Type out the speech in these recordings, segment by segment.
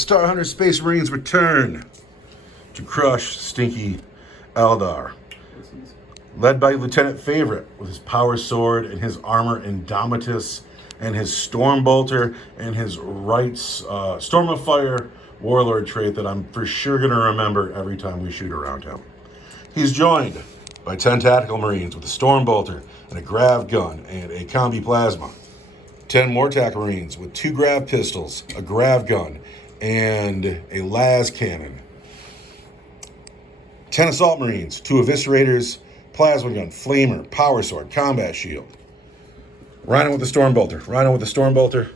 Star Hunter Space Marines return to crush stinky Eldar. Led by Lieutenant Favorite with his power sword and his armor Indomitus and his Storm Bolter and his Storm of Fire Warlord trait that I'm for sure going to remember every time we shoot around him. He's joined by 10 Tactical Marines with a Storm Bolter and a Grav Gun and a Combi Plasma. 10 more Tactical Marines with 2 Grav Pistols, a Grav Gun, and a Las Cannon. 10 Assault Marines, 2 Eviscerators, Plasma Gun, Flamer, Power Sword, Combat Shield. Rhino with the Storm Bolter.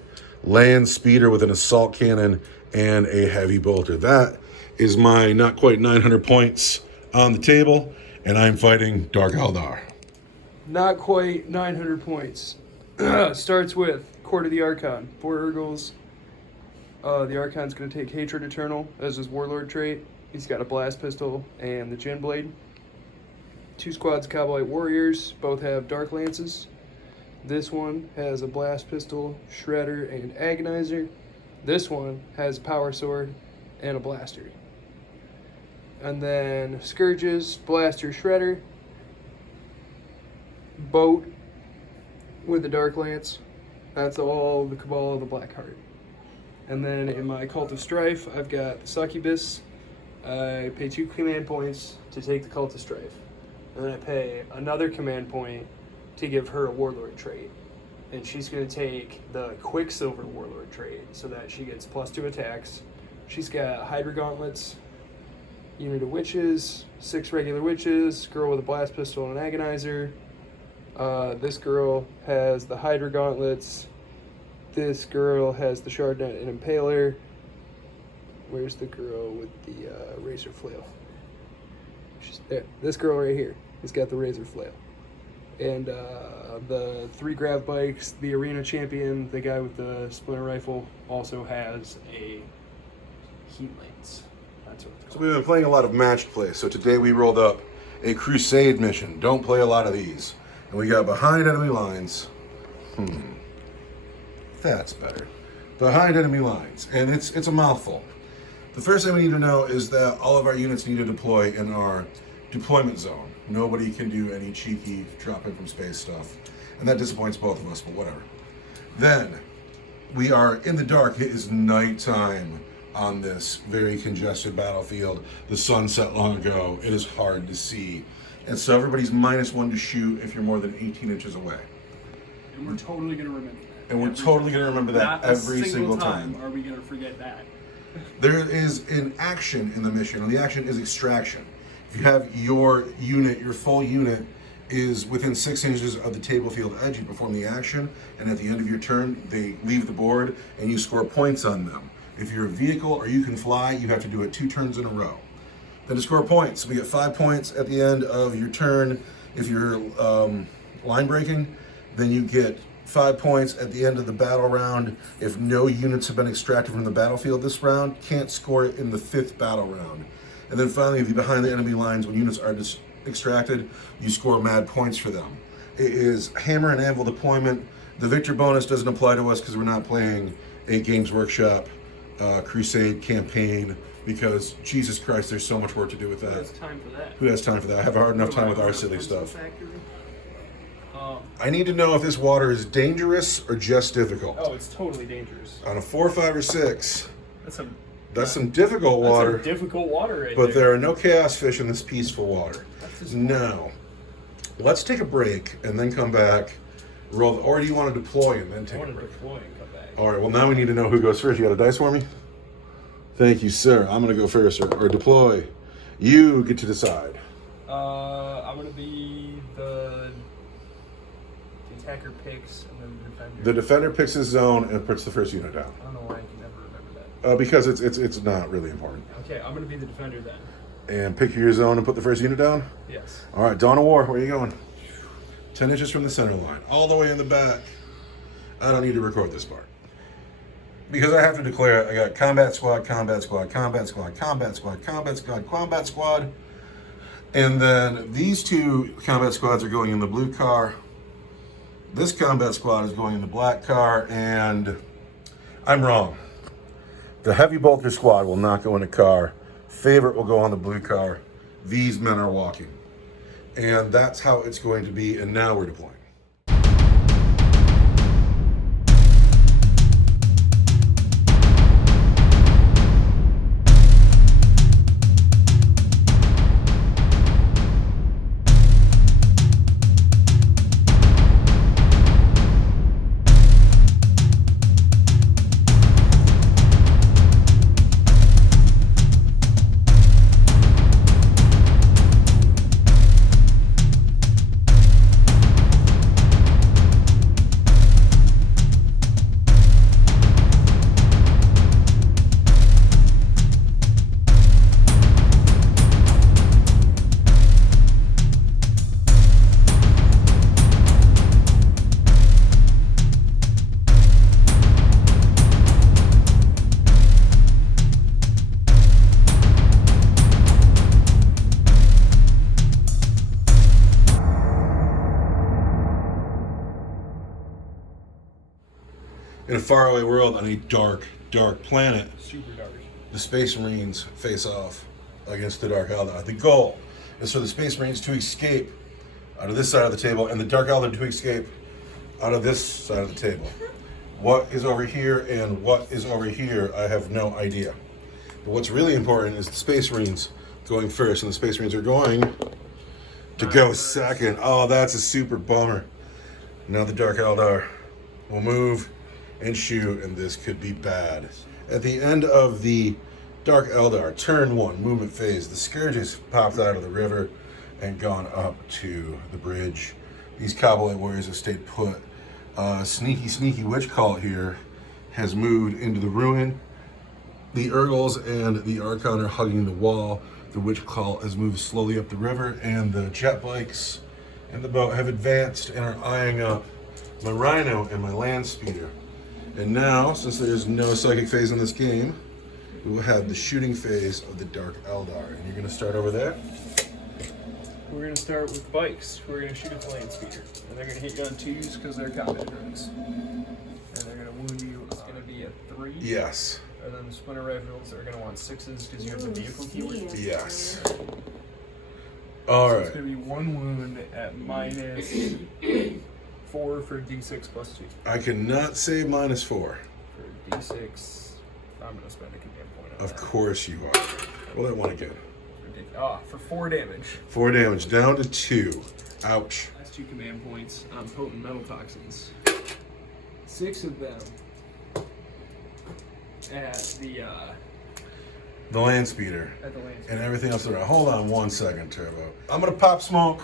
Land Speeder with an Assault Cannon and a Heavy Bolter. That is my not quite 900 points on the table, and I'm fighting Dark Eldar. Not quite 900 points. Starts with Court of the Archon. 4 Urgles. The Archon's going to take Hatred Eternal as his Warlord trait. He's got a Blast Pistol and the Gin Blade. 2 squads of Cowboy Warriors. Both have Dark Lances. This one has a Blast Pistol, Shredder, and Agonizer. This one has Power Sword and a Blaster. And then Scourges, Blaster, Shredder. Boat with the Dark Lance. That's all the Cabal of the Blackheart. And then in my Cult of Strife, I've got the Succubus. I pay 2 command points to take the Cult of Strife. And then I pay another command point to give her a Warlord trait. And she's going to take the Quicksilver Warlord trait so that she gets +2 attacks. She's got Hydra Gauntlets, unit of Witches, 6 regular Witches, girl with a Blast Pistol and an Agonizer. This girl has the Hydra Gauntlets. This girl has the Shardnet and Impaler. Where's the girl with the Razor Flail? She's there. This girl right here has got the Razor Flail. And the 3 Grav Bikes, the Arena Champion, the guy with the Splinter Rifle, also has a Heat Lance. That's what it's called. So we've been playing a lot of matched play. So today we rolled up a Crusade mission. Don't play a lot of these. And we got behind enemy lines. That's better. Behind enemy lines. And it's a mouthful. The first thing we need to know is that all of our units need to deploy in our deployment zone. Nobody can do any cheeky drop in from space stuff. And that disappoints both of us, but whatever. Then, we are in the dark. It is nighttime on this very congested battlefield. The sun set long ago. It is hard to see. And so everybody's -1 to shoot if you're more than 18 inches away. And we're totally going to remember that. And we're totally going to remember that every single time. Are we going to forget that? There is an action in the mission, and the action is extraction. If you have your unit, your full unit is within 6 inches of the table field edge, you perform the action, and at the end of your turn, they leave the board, and you score points on them. If you're a vehicle or you can fly, you have to do it 2 turns in a row. Then to score points, we get 5 points at the end of your turn. If you're line breaking, then you get 5 points at the end of the battle round. If no units have been extracted from the battlefield this round, can't score it in the 5th battle round. And then finally, if you're behind the enemy lines, when units are extracted, you score mad points for them. It is hammer and anvil deployment. The victor bonus doesn't apply to us because we're not playing a Games Workshop Crusade campaign, because Jesus Christ, there's so much work to do with that. Who has time for that? Who has time for that? I have a hard enough time with our silly stuff. I need to know if this water is dangerous or just difficult. Oh, it's totally dangerous. On a 4, 5, or 6, That's some difficult water. That's some difficult water right But there. there are no chaos fish in this peaceful water. Now, let's take a break and then come back. Roll, or do you want to deploy and then take a break? I want to deploy and come back. All right. Well, now we need to know who goes first. You got a dice for me? Thank you, sir. I'm going to go first, or deploy. You get to decide. I'm going to be the attacker picks and then the defender. The defender picks his zone and puts the first unit down. I don't know why I can never remember that. Because it's not really important. Okay, I'm going to be the defender then. And pick your zone and put the first unit down? Yes. All right, Dawn of War, where are you going? 10 inches from the center line, all the way in the back. I don't need to record this part. Because I have to declare, I got combat squad, combat squad, combat squad, combat squad, combat squad, combat squad. And then these 2 combat squads are going in the blue car. This combat squad is going in the black car, and I'm wrong. The heavy bolter squad will not go in a car. Favorite will go on the blue car. These men are walking. And that's how it's going to be, and now we're deploying. In a faraway world on a dark, dark planet, Super dark. the Space Marines face off against the Dark Eldar. The goal is for the Space Marines to escape out of this side of the table and the Dark Eldar to escape out of this side of the table. What is over here and what is over here, I have no idea. But what's really important is the Space Marines going first, and the Space Marines are going to go second. Oh, that's a super bummer. Now the Dark Eldar will move and shoot, and this could be bad. At the end of the Dark Eldar, turn 1, movement phase, the Scourges popped out of the river and gone up to the bridge. These Kabbalite warriors have stayed put. Sneaky witch cult here has moved into the ruin. The Urgles and the Archon are hugging the wall. The witch cult has moved slowly up the river, and the jet bikes and the boat have advanced and are eyeing up my Rhino and my land speeder. And now, since there's no psychic phase in this game, we will have the shooting phase of the Dark Eldar. And you're going to start over there? We're going to start with bikes. We're going to shoot at the land speeder. And they're going to hit you on 2s because they're combat drones. And they're going to wound you. It's going to be a 3. Yes. And then the splinter rifles are going to want 6s because you have the vehicle keyword. Yes. All So right. it's going to be 1 wound at minus 4 for D6 plus 2. I cannot say -4. For D6, I'm going to spend a command point on Of that. course you are. Roll that one again. For 4 damage. 4 damage, down to 2. Ouch. That's 2 command points on potent metal toxins. 6 of them at The land speeder. the land. And everything else around. Hold on 1 second, Turbo. I'm going to pop smoke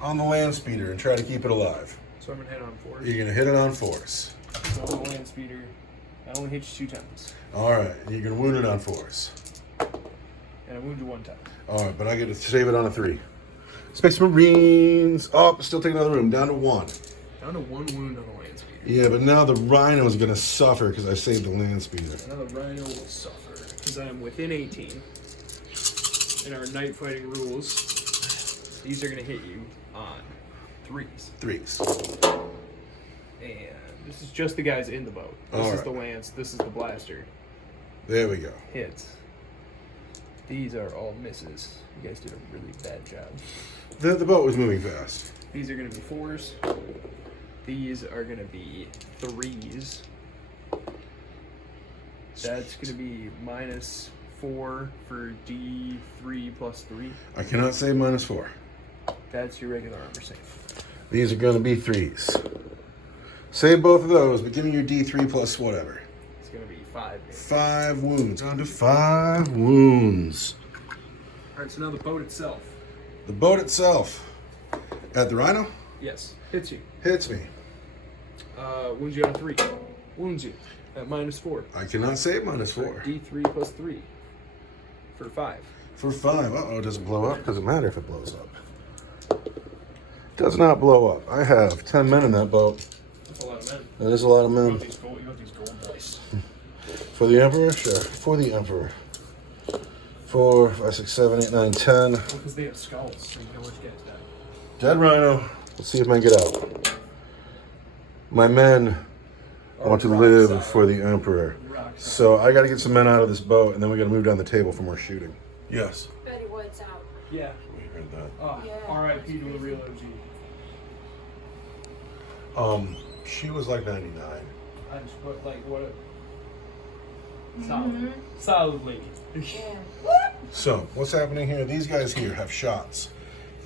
on the land speeder and try to keep it alive. So I'm going to hit on 4. You're going to hit it on force. So on the land speeder, I only hit you 2 times. All right. You're going to wound it on force. And I wound you 1 time. All right, but I get to save it on a 3. Space Marines. Oh, still taking another room. Down to 1. Down to 1 wound on the land speeder. Yeah, but now the Rhino is going to suffer because I saved the land speeder. Now the Rhino will suffer because I am within 18. In our night fighting rules, these are going to hit you on 3s. 3s. And this is just the guys in the boat. This All is right. the lance. This is the blaster. There we go. Hits. These are all misses. You guys did a really bad job. The boat was moving fast. These are going to be 4s. These are going to be 3s. That's going to be minus 4 for D3 plus 3. I cannot say -4. That's your regular armor save. These are going to be 3s. Save both of those, but give me your D3 plus whatever. It's going to be 5. 5 wounds. Down to 5 wounds. Alright, so now the boat itself. The boat itself. At the Rhino? Yes. Hits you. Hits me. Wounds you on 3. Wounds you at minus 4. I cannot say -4. D3 plus 3. For 5. For 5. Uh-oh, does it blow up? Doesn't matter if it blows up. Does not blow up. I have 10 men in that boat. That's a lot of men. That is a lot of You men. want these gold boys. For the Emperor? Sure. For the Emperor. 4, 5, 6, 7, 8, 9, 10. Because they have skulls, so you know which guy's dead. Dead Rhino. Let's see if I can get out. My men want to live for the Emperor. rocks. So I got to get some men out of this boat, and then we got to move down the table for more shooting. Yes. Betty White's out. Yeah. We heard that. Oh, Yeah. R.I.P. to a real OG. She was like 99. I just put like what a solid lady. Yeah. So what's happening here? These guys here have shots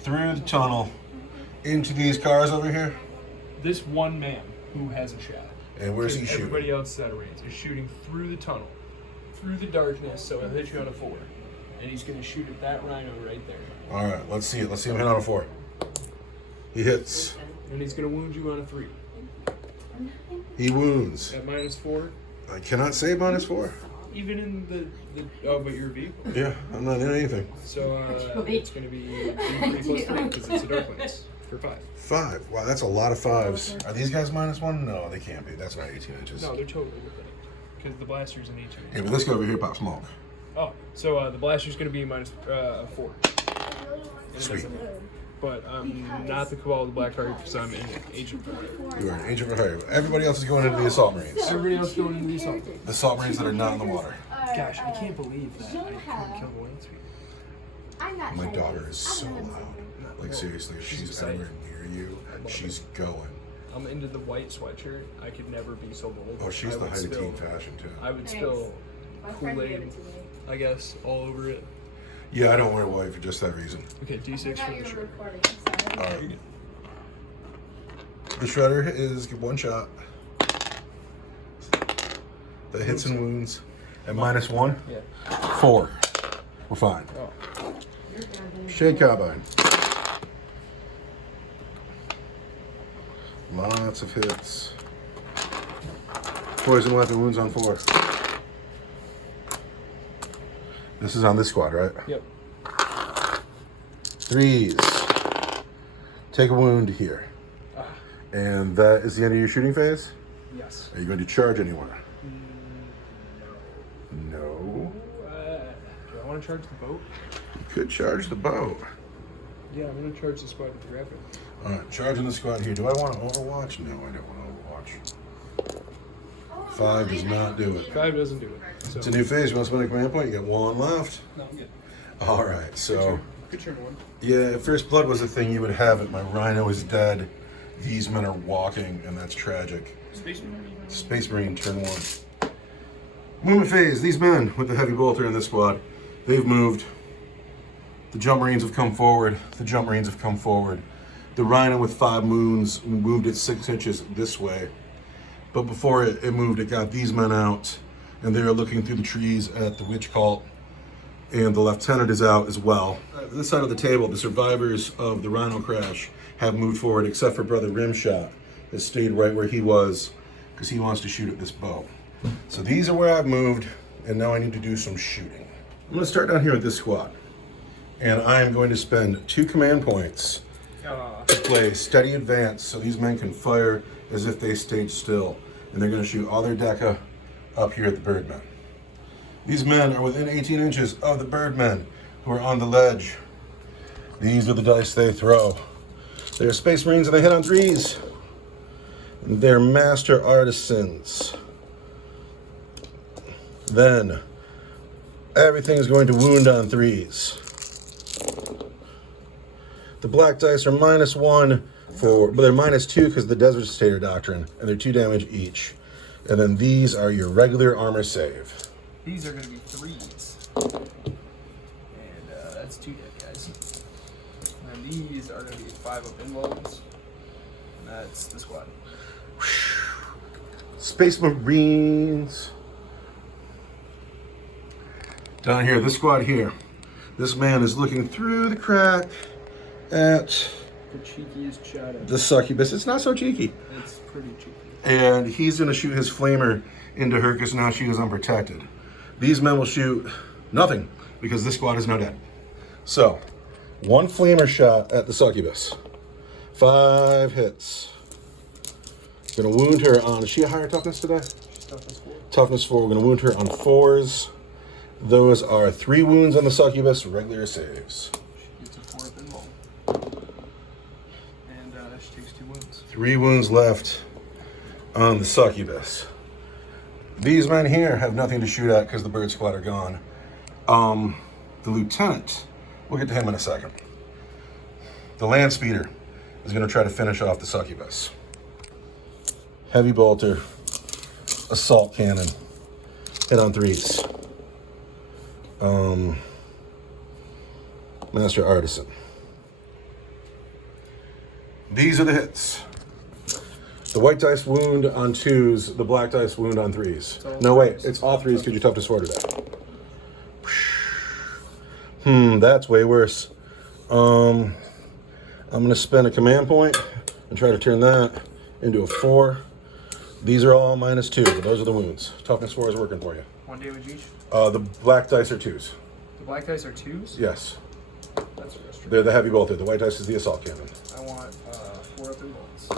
through the tunnel into these cars over here. This one man who has a shot. And where's he Because shooting? everybody else that range is shooting through the tunnel, through the darkness, so he'll hit you on a 4. And he's going to shoot at that rhino right there. All right, let's see it. Let's see him hit on a 4. He hits. And he's going to wound you on a 3. He wounds. At -4, I cannot say -4. even in the but your vehicle. Yeah, I'm not in anything. So it's going to be 3 plus 3 because it's a dark lens for 5. 5. Wow, that's a lot of 5s. Are these guys -1? No, they can't be. That's not 18 inches. No, they're totally within it because the blaster's an 18. Yeah, but this guy over here pop smoke. Oh, so the blaster's going to be -4. And it Sweet. doesn't matter. But I'm not the Cabal of the Black Heart because I'm an agent for it. You are an agent for hire. Everybody else is going into the assault marines. Everybody else going into these songs. The assault marines that are not in the water. Gosh, I can't believe that I couldn't kill the Lance. My daughter is so loud. Like seriously, if she's anywhere near you, she's going. I'm into the white sweatshirt. I could never be so bold. Oh, she's I the would height of teen spill- fashion too. I would spill Kool-Aid, I guess, all over it. Yeah, I don't wear white for just that reason. Okay, D6 for the shirt. Alright. The shredder is one shot. That hits and wounds. At -1, Yeah. 4. We're fine. Oh. Shade carbine. Lots of hits. Poison weapon wounds on 4. This is on this squad, right? Yep. 3s. Take a wound here. And that is the end of your shooting phase? Yes. Are you going to charge anyone? No. No. Do I want to charge the boat? You could charge the boat. Yeah, I'm going to charge the squad with the rapid. Alright, charging the squad here. Do I want to overwatch? No, I don't want to overwatch. 5 does not do it. 5 doesn't do it. So. It's a new phase. You want to spend a command point? You got 1 left. No, I'm good. Alright, so. Good turn 1. Yeah, if First Blood was a thing, you would have it. My rhino is dead. These men are walking, and that's tragic. Space Marine. Space Marine, turn 1. Movement phase. These men with the heavy bolter in this squad, they've moved. The Jump Marines have come forward. The Jump Marines have come forward. The Rhino with 5 moons moved it 6 inches this way. But before it moved, it got these men out, and they are looking through the trees at the witch cult. And the lieutenant is out as well. This side of the table, the survivors of the Rhino crash have moved forward, except for Brother Rimshot, that stayed right where he was, because he wants to shoot at this bow. So these are where I've moved, and now I need to do some shooting. I'm going to start down here with this squad, and I am going to spend 2 command points to play steady advance, so these men can fire as if they stayed still, and they're going to shoot all their deca up here at the Birdmen. These men are within 18 inches of the Birdmen who are on the ledge. These are the dice they throw. They're Space Marines and they hit on 3s. They're master artisans. Then, everything is going to wound on 3s. The black dice are -1 but they're -2 because of the Devastator Doctrine, and they're 2 damage each. And then these are your regular armor save. These are going to be 3s. And that's 2 dead guys. And these are going to be 5 up involves. And that's the squad. Space Marines. Down here, this squad here. This man is looking through the crack at The cheekiest shot ever. the succubus. It's not so cheeky. It's pretty cheeky. And he's going to shoot his flamer into her because now she is unprotected. These men will shoot nothing because this squad is now dead. So, 1 flamer shot at the succubus. 5 hits. Gonna wound her on, is she a higher toughness today? She's toughness 4. Toughness 4, we're gonna wound her on 4s. Those are 3 wounds on the succubus, regular saves. She gets a 4 up involve. And she takes 2 wounds. 3 wounds left on the succubus. These men here have nothing to shoot at because the bird squad are gone. The lieutenant, we'll get to him in a second. The land speeder is going to try to finish off the succubus. Heavy bolter, assault cannon, hit on 3s. Master artisan. These are the hits. The white dice wound on 2s, the black dice wound on 3s. No, wait, it's all 3s because you're tough to sword today. That's way worse. I'm going to spend a command point and try to turn that into a 4. These are all -2, but those are the wounds. Toughness 4 is working for you. 1 damage each. The black dice are 2s. The black dice are 2s? Yes. That's frustrating. They're the heavy bolter. The white dice is the assault cannon. I want 4 up in bolts.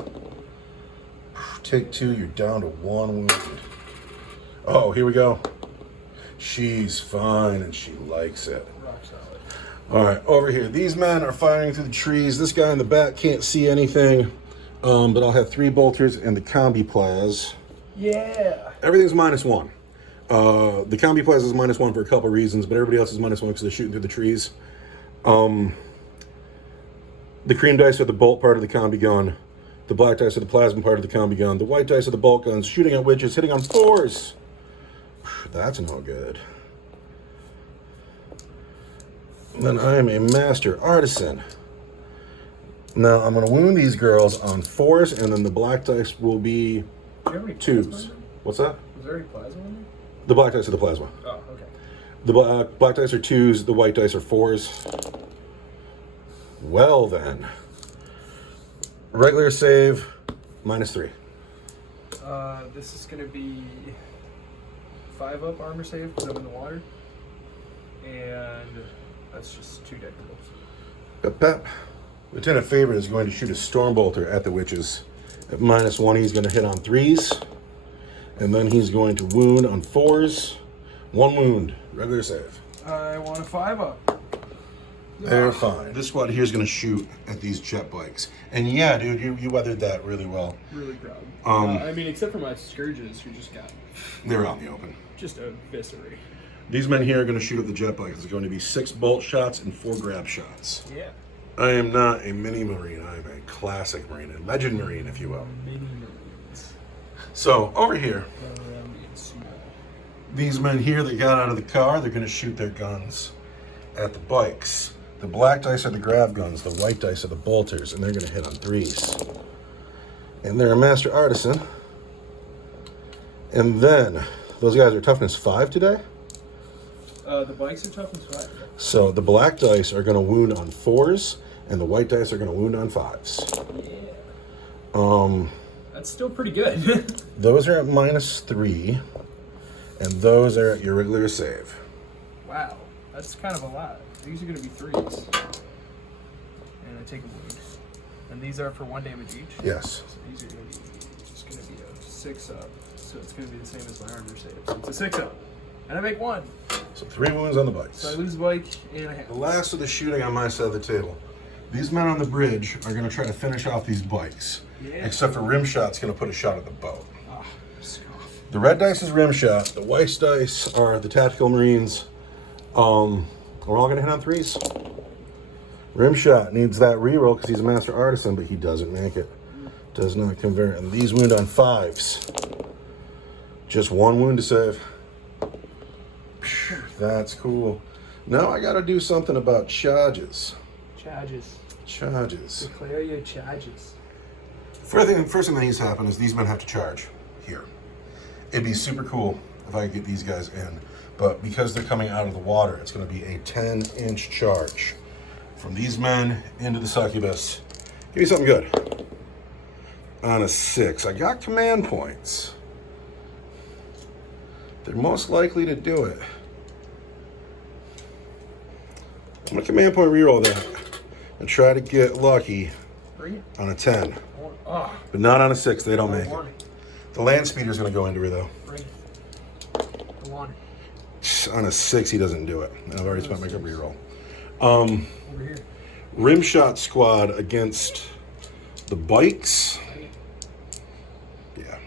Take 2, you're down to 1 wound. Oh, here we go. She's fine and she likes it. Rock solid. All right, over here. These men are firing through the trees. This guy in the back can't see anything, but I'll have 3 bolters and the combi plaz. Yeah. Everything's -1. The combi plaz is -1 for a couple reasons, but everybody else is -1 because they're shooting through the trees. The cream dice are the bolt part of the combi gun. The black dice are the plasma part of the combi gun. The white dice are the bolt guns, shooting at witches, hitting on 4s. That's no good. Then I am a master artisan. Now I'm going to wound these girls on 4s, and then the black dice will be Do you have any plasma in 2s. there? What's that? Is there any plasma in there? The black dice are the plasma. Oh, okay. The black dice are 2s, the white dice are 4s. Well then. Regular save, -3. This is going to be 5 up armor save because I'm in the water. And that's just 2 deck rolls. Pep, pep. Lieutenant Favorite is going to shoot a storm bolter at the witches. At -1, he's going to hit on 3s. And then he's going to wound on 4s. 1 wound, regular save. I want a 5 up. They're fine. This squad here is going to shoot at these jet bikes. And yeah, dude, you weathered that really well. Really proud. Um, I mean, except for my scourges who just got They're out in the open. just eviscerated. These men here are going to shoot at the jet bikes. It's going to be 6 bolt shots and 4 grab shots. Yeah. I am not a mini Marine. I am a classic Marine, a legend Marine, if you will. Mini Marines. So, over here, Around the sumo. these men here that got out of the car, they're going to shoot their guns at the bikes. The black dice are the grab guns, the white dice are the bolters, and they're going to hit on 3s. And they're a master artisan. And then, those guys are toughness 5 today. The bikes are toughness 5. So the black dice are going to wound on 4s, and the white dice are going to wound on 5s. Yeah. That's still pretty good. Those are at -3, and those are at your regular save. Wow. That's kind of a lot. These are going to be 3s. And I take a wound. And these are for 1 damage each? Yes. So these are going to be just going to be a 6 up. So it's going to be the same as my armor save. So it's a 6 up. And I make 1. So 3 wounds on the bikes. So I lose the bike and a half. The last of the shooting on my side of the table. These men on the bridge are going to try to finish off these bikes. Yeah. Except for Rimshot's going to put a shot at the boat. Ah, scoff. The red dice is Rimshot. The white dice are the tactical Marines. We're all going to hit on 3s. Rimshot needs that reroll because he's a master artisan, but he doesn't make it. Does not convert. And these wound on 5s. Just 1 wound to save. That's cool. Now I got to do something about charges. Charges. Charges. Declare your charges. First thing that needs to happen is these men have to charge here. It'd be super cool if I could get these guys in, but because they're coming out of the water, it's going to be a 10-inch charge from these men into the succubus. Give me something good. On a 6, I got command points. They're most likely to do it. I'm gonna command point reroll that and try to get lucky Bring it. on a 10, Oh, but not on a 6. They don't make I want it. it. The land speeder's gonna go into her though. Bring it. I want it. On a 6, he doesn't do it. And I've already spent my good reroll. Over here. Rimshot squad against the bikes. Yeah.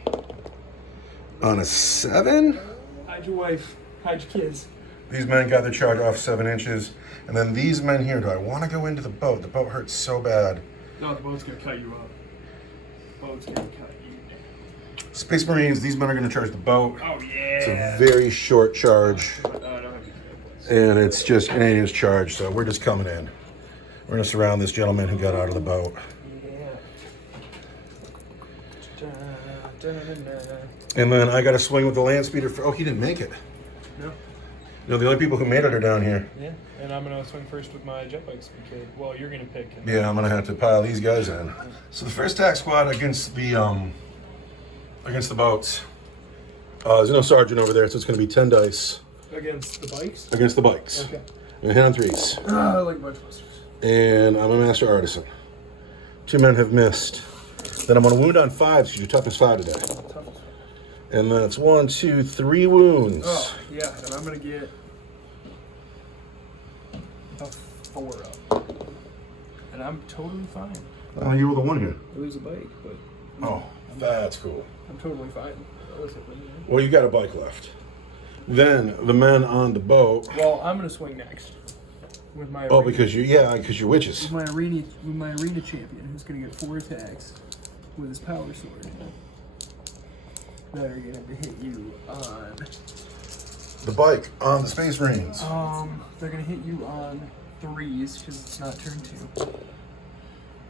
On a 7? Hide your wife. Hide your kids. These men got their charge off 7 inches. And then these men here, do I want to go into the boat? The boat hurts so bad. No, the boat's gonna cut you up. Boat's gonna cut you down. Space Marines, these men are going to charge the boat. Oh, yeah. It's a very short charge. I don't have any And it's just an 8-inch charge, so we're just coming in. We're going to surround this gentleman who got out of the boat. And then I got to swing with the land speeder. Oh, he didn't make it. No. No, the only people who made it are down here. Yeah, and I'm gonna swing first with my jet bike speed kid. Well, you're gonna pick. Yeah, I'm gonna have to pile these guys in. So the first attack squad against the boats. There's no sergeant over there, so it's gonna be 10 dice Against the bikes. against the bikes. Okay. I'm gonna hit on 3s, I like bunch busters. and I'm a master artisan. 2 men have missed. Then I'm gonna wound on 5s because you're toughness 5 today. And that's 1, 2, 3 wounds. Oh yeah, and I'm gonna get a 4 up, and I'm totally fine. Oh, you were the one here. I lose a bike, but Oh, that's cool. I'm totally fine. Relatively. Well, you got a bike left. Then the men on the boat. Well, I'm gonna swing next with my. Oh, arena- because you're witches. with my arena champion, who's gonna get 4 attacks with his power sword. That are gonna hit you on. The bike on the Space Marines. They're gonna hit you on 3s because it's not turn 2.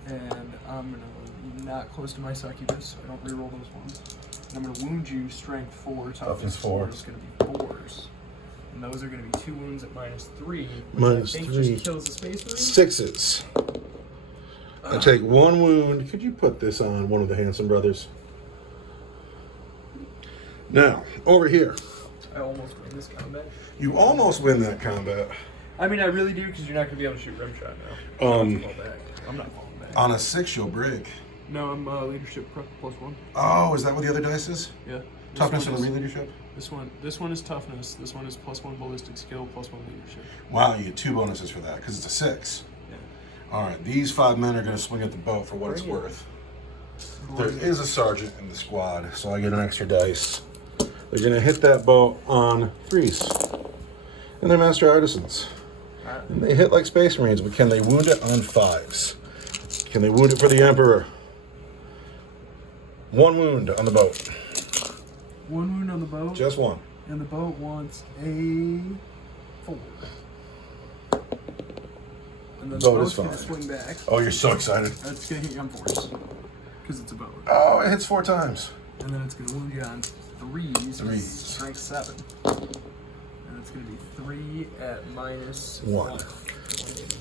And I'm gonna not close to my succubus, so I don't reroll those ones. And I'm gonna wound you strength 4, toughness 4. It's gonna be 4s. And those are gonna be 2 wounds at -3. Which Minus I think 3. just kills the space marine. 6s. I take 1 wound. Could you put this on one of the Hanson brothers? Now, over here. I almost win this combat. You almost win that combat. I mean, I really do because you're not gonna be able to shoot rim shot now. I'm not back. I'm not falling back. On a 6, you'll break. No, I'm leadership +1. Oh, is that what the other dice is? Yeah. Toughness one and is- leadership? This one is toughness. This one is +1 ballistic skill, +1 leadership. Wow, you get 2 bonuses for that because it's a 6. Yeah. All right, these 5 men are going to swing at the boat for what it's Bring it. worth. There is a sergeant in the squad, so I get an extra dice. They're going to hit that boat on 3s. And they're master artisans. And they hit like Space Marines, but can they wound it on 5s? Can they wound it for the Emperor? 1 wound on the boat. 1 wound on the boat. Just 1. And the boat wants a 4. And then the Boat is boat's gonna fine. swing back. Oh, you're so excited. That's gonna hit you on 4s. Because it's a boat. Oh, it hits 4 times. And then it's gonna wound you on 3s. 3s. Strength 7. And it's gonna be 3 at -1.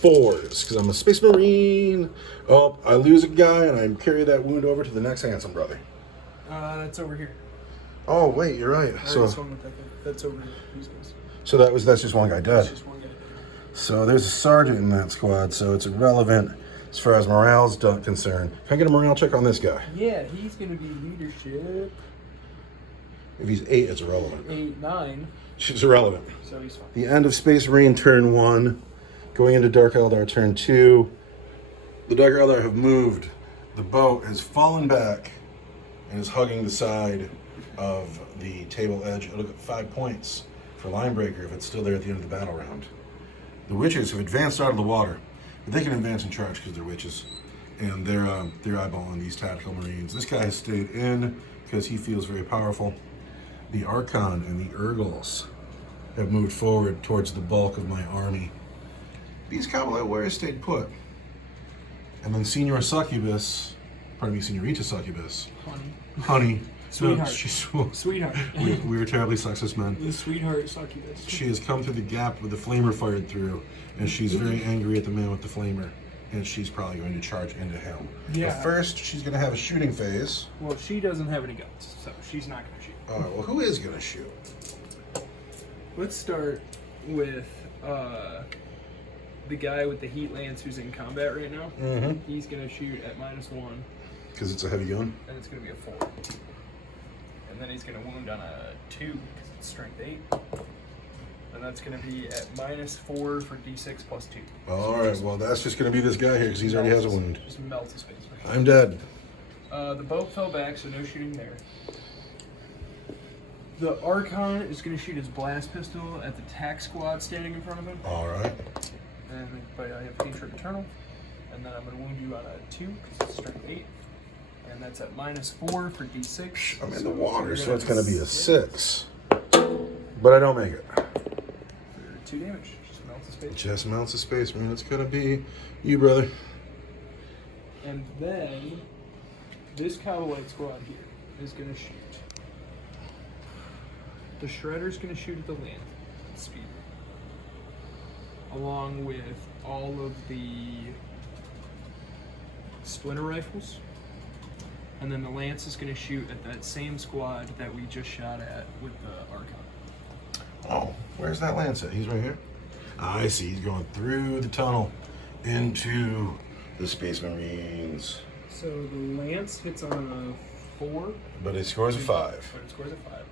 4s, because I'm a Space Marine. Oh, I lose a guy, and I carry that wound over to the next handsome brother. That's over here. Oh, wait, you're right. I already So, swung with that guy. That's over here. These guys. that's just 1 guy That's dead. just 1 guy. So there's a sergeant in that squad, so it's irrelevant as far as morale's concerned. Can I get a morale check on this guy? Yeah, he's gonna be leadership If he's 8, it's irrelevant. 8, 9. It's irrelevant. So he's fine. The end of Space Marine turn 1, going into Dark Eldar turn 2. The Dark Eldar have moved. The boat has fallen back and is hugging the side of the table edge. It'll get 5 points for line breaker if it's still there at the end of the battle round. The witches have advanced out of the water, but they can advance and charge because they're witches, and they're eyeballing these tactical marines. This guy has stayed in because he feels very powerful. The Archon and the Urgles have moved forward towards the bulk of my army. These cavalry warriors stayed put. And then Senior Succubus, pardon me, Senorita Succubus, honey, Sweetheart. she's, Sweetheart. we were terribly sexist men. The sweetheart succubus. She has come through the gap with the flamer fired through, and she's very angry at the man with the flamer, and she's probably going to charge into him. Yeah. But first, she's going to have a shooting phase. Well, she doesn't have any guns, so she's not going to shoot. All right, well, who is going to shoot? Let's start with the guy with the heat lance who's in combat right now. Mm-hmm. He's going to shoot at -1, Because it's a heavy gun. and it's going to be a 4. And then he's going to wound on a 2 because it's strength 8. And that's going to be at -4 for d6 +2. All right, well, that's just going to be this guy here because he already has a wound. Just melts his face. I'm dead. The boat fell back, so no shooting there. The Archon is going to shoot his blast pistol at the tack squad standing in front of him. All right. But I have Hatred Eternal. And then I'm going to wound you on a 2 because it's strength 8. And that's at -4 for D6. I'm in the water, so it's going to be a 6. But I don't make it. For 2 damage. Just melts the space. Just mounts a space marine. It's going to be you, brother. And then this Cavalite squad here is going to shoot. The Shredder's going to shoot at the land speed, along with all of the Splinter rifles. And then the Lance is going to shoot at that same squad that we just shot at with the Archon. Oh, where's that lance at? He's right here. I see. He's going through the tunnel into the Space Marines. So the Lance hits on a 4. But it scores a 5. But it scores a 5.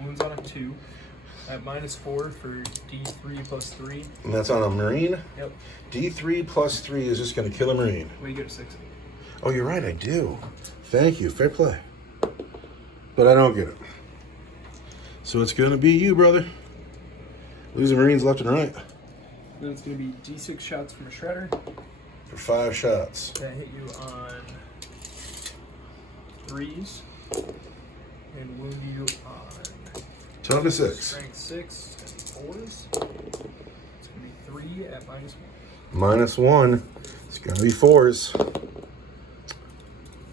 Wounds on a 2. At -4 for D3 plus 3. And that's on a Marine? Yep. D3 plus 3 is just going to kill a Marine. Well, you get a 6. Oh, you're right. I do. Thank you. Fair play. But I don't get it. So it's going to be you, brother. Losing Marines left and right. Then it's going to be D6 shots from a Shredder. For 5 shots. That hit you on 3s. And wound you on Toughness 6. strength 6 and 4s. It's going to be 3 at -1. -1. It's going to be 4s.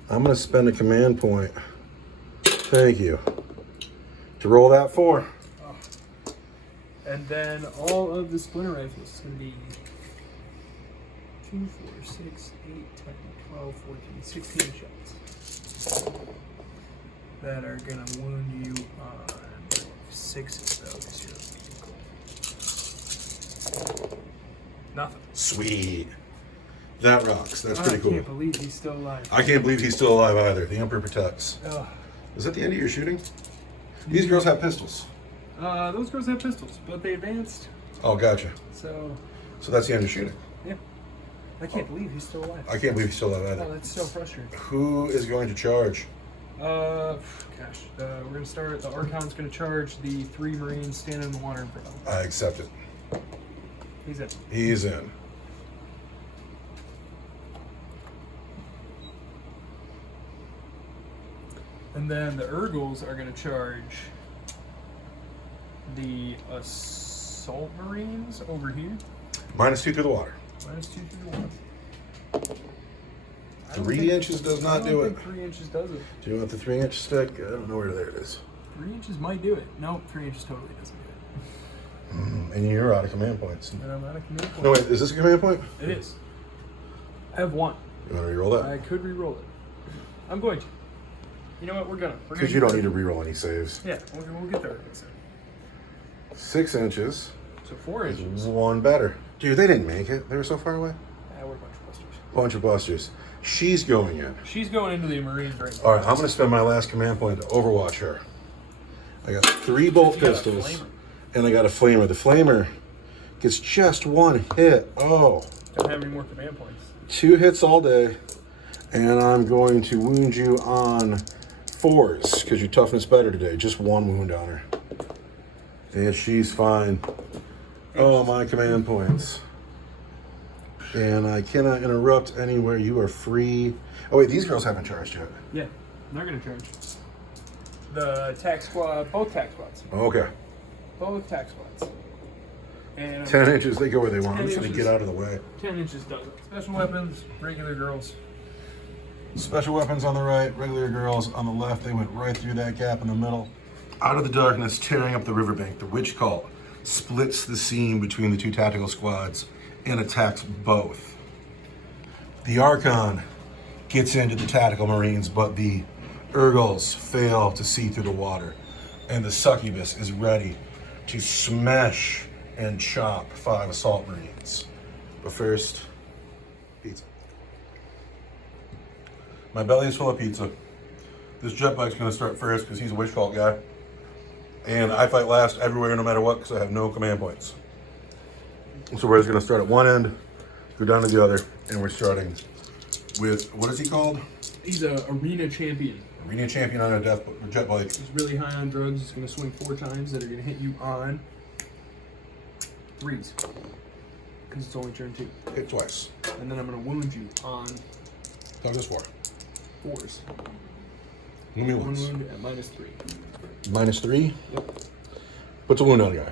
I'm going to spend a command point. Thank you. To roll that 4. Oh. And then all of the Splinter rifles is going to be 2, 4, 6, 8, 10, 12, 14, 16 shots. That are going to wound you on 6s though, because you're a vehicle. Nothing. Sweet. That rocks. That's pretty I cool. can't believe he's still alive. I can't believe he's still alive either. The Emperor protects. Ugh. Is that the end of your shooting? These girls have pistols. Those girls have pistols, but they advanced. Oh, gotcha. So, So that's the end of shooting. yeah. I can't believe he's still alive. I can't believe he's still alive Oh, either. that's so frustrating. Who is going to charge? Gosh. We're going to start. The Archon's going to charge the 3 Marines standing in the water in front of him. I accept it. He's in. He's in. And then the Urgles are going to charge the Assault Marines over here. -2 through the water. -2 through the water. 3 inches does not do I it. don't think 3 inches does it. Do you want the 3-inch stick? I don't know where there it is. 3 inches might do it. Nope, 3 inches totally doesn't do And you're out of command points. it. And I'm out of command point. No, wait. Is this a command point? It is. I have 1. You want to reroll I that? could re-roll it. I'm going to. You know what? We're gonna. Because you don't need to reroll any saves. Yeah, we'll get there. Like I said. 6 inches So 4 is inches. 1 better. Dude, they didn't make it. They were so far away. Yeah, we're a bunch of busters. Bunch of busters. She's going in. She's going into the Marines right now. All right, I'm going to spend my last command point to overwatch her. I got 3 bolt You got a pistols, flamer. and I got a flamer. The flamer gets just 1 hit. Oh, Don't have any more command points. 2 hits all day, and I'm going to wound you on 4s because your toughness better today. Just 1 wound on her, and she's fine. Oh, my command points. And I cannot interrupt anywhere. You are free. Oh wait, these girls haven't charged yet. Yeah, they're gonna charge. The tack squad, both tack squads, Okay. both tack squads. And 10 inches, they go where they want. 10 I'm just going to inches. get out of the way. 10 inches does it. Special weapons, regular girls. Special weapons on the right, regular girls on the left. They went right through that gap in the middle. Out of the darkness, tearing up the riverbank, the witch cult splits the seam between the 2 tactical squads and attacks both. The Archon gets into the tactical marines, but the Urgles fail to see through the water. And the Succubus is ready to smash and chop 5 assault marines. But first, pizza. My belly is full of pizza. This jet bike's gonna start first because he's a witch cult guy. And I fight last everywhere no matter what because I have no command points. So we're just gonna start at one end, go down to the other, and we're starting with, what is he called? He's a arena champion. Reading a champion on a jet bike. He's really high on drugs. He's going to swing 4 times that are going to hit you on 3s. Because it's only turn 2. Hit twice. And then I'm going to wound you on Toughness 4. 4s. Give me One once. wound at -3. -3? Yep. Puts a wound on the guy.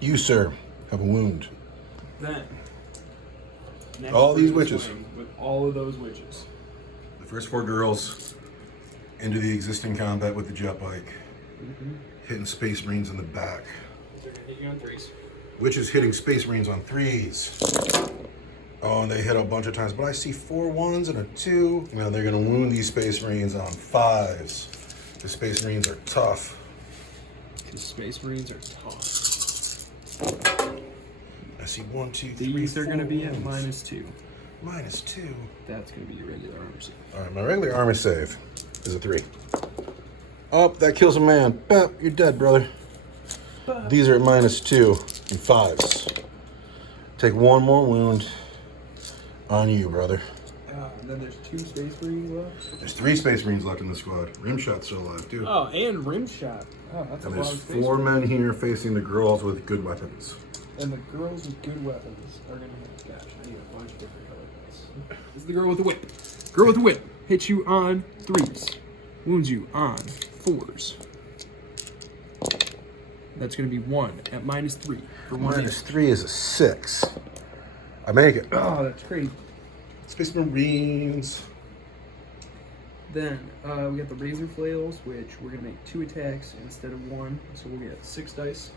You, sir, have a wound. Then. next All these person witches. swing with all of those witches. The first 4 girls into the existing combat with the jet bike. Hitting Space Marines in the back. They're going to hit you on 3s. Witches hitting Space Marines on 3s. Oh, and they hit a bunch of times, but I see 4 1s and a 2. Now they're gonna wound these Space Marines on 5s. The Space Marines are tough. Because Space Marines are tough. I see 1, 2, 3. These are going to be at wounds. -2. -2. That's going to be your regular armor save. All right, my regular armor save is a 3. Oh, that kills a man. Bap, you're dead, brother. These are at -2 and 5s. Take 1 more wound on you, brother. And then there's 2 Space Marines left. There's 3 Space Marines left in the squad. Rimshot's still alive, too. Oh, and rim shot. Oh, that's And a lot there's of Space 4 Marines. men here facing the girls with good weapons. And the girls with good weapons are going to hit. Gosh, I need a bunch of different color dice. This is the girl with the whip. Girl with the whip hits you on 3s. Wounds you on 4s. That's going to be 1 at -3 for 1 damage. -3 is a 6. I make it. Oh, that's crazy. Space Marines. Then we got the razor flails, which we're gonna make 2 attacks instead of 1, so we'll get 6 dice.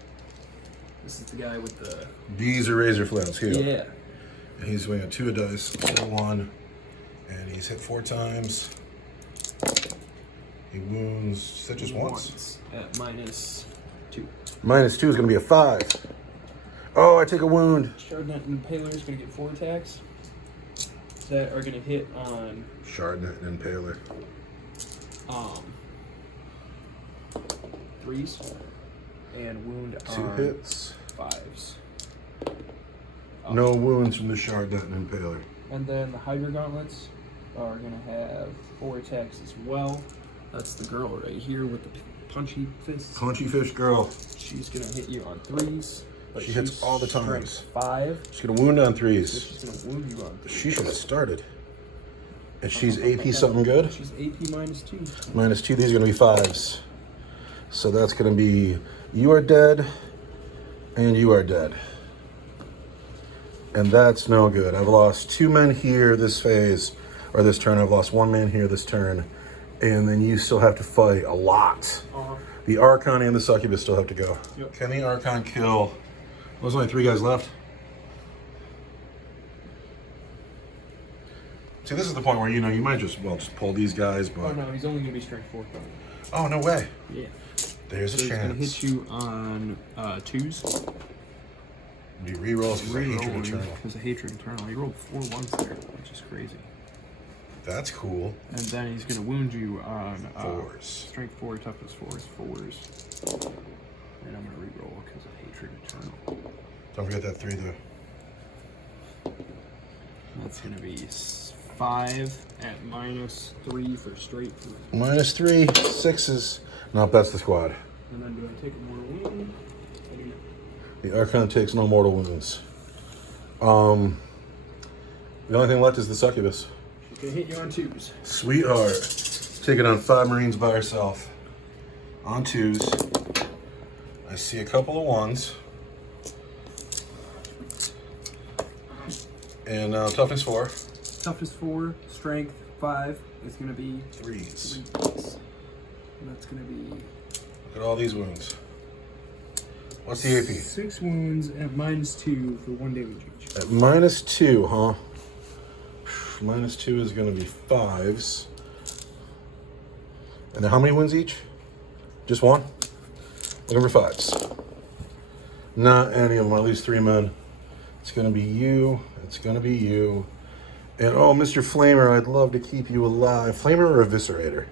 This is the guy with the These are razor flails here. yeah. And he's swinging 2 dice, 1, and he's hit 4 times. He wounds. Is that just once? At -2. -2 is going to be a 5. Oh, I take a wound. Shardnet and Impaler is gonna get 4 attacks that are gonna hit on Shardnet and Impaler. 3s and wound 2 on hits. 5s. No wounds from the Shardnet and Impaler. And then the Hydra Gauntlets are going to have 4 attacks as well. That's the girl right here with the punchy fists. Punchy fish girl. She's going to hit you on 3s. But She hits she's all the strength times. 5. She's going to wound on So 3s. she's going to wound you on 3s. She should have started. And she's AP something good. She's AP -2. -2, these are going to be 5s. So that's going to be you are dead and you are dead. And that's no good. I've lost 2 men here this phase, or this turn. I've lost 1 man here this turn. And then you still have to fight a lot. The Archon and the Succubus still have to go. Yep. Can the Archon kill? There's only 3 guys left. See, this is the point where, you know, you might just pull these guys, Oh but... no, he's only going to be strength 4. Oh, no way. Yeah. There's So a he's going to chance. hit you on 2s. Do rerolls because I hate your eternal. Because I hate your eternal. He rolled 4 1s there, which is crazy. That's cool. And then he's going to wound you on 4s. strength 4, toughness 4s. And I'm going to reroll because I hate your eternal. Don't forget that 3 there. That's going to be 5 at -3 for straight through. -3, 6s. Nope, that's the squad. And then do I take a mortal wound? I do not. The Archon takes no mortal wounds. The only thing left is the Succubus. She's going to hit you on 2s. Sweetheart. Taking on 5 Marines by herself. On 2s. I see a couple of 1s. And toughness 4. Toughness 4, strength 5. It's going to be 3s. 3s. And that's going to be Look at all these wounds. What's the AP? 6 wounds at -2 for 1 damage each. At -2, huh? -2 is going to be 5s. And then how many wounds each? Just 1? Looking for 5s. Not any of them, at least 3 men. It's going to be you. It's going to be you. And oh, Mr. Flamer, I'd love to keep you alive. Flamer or Eviscerator?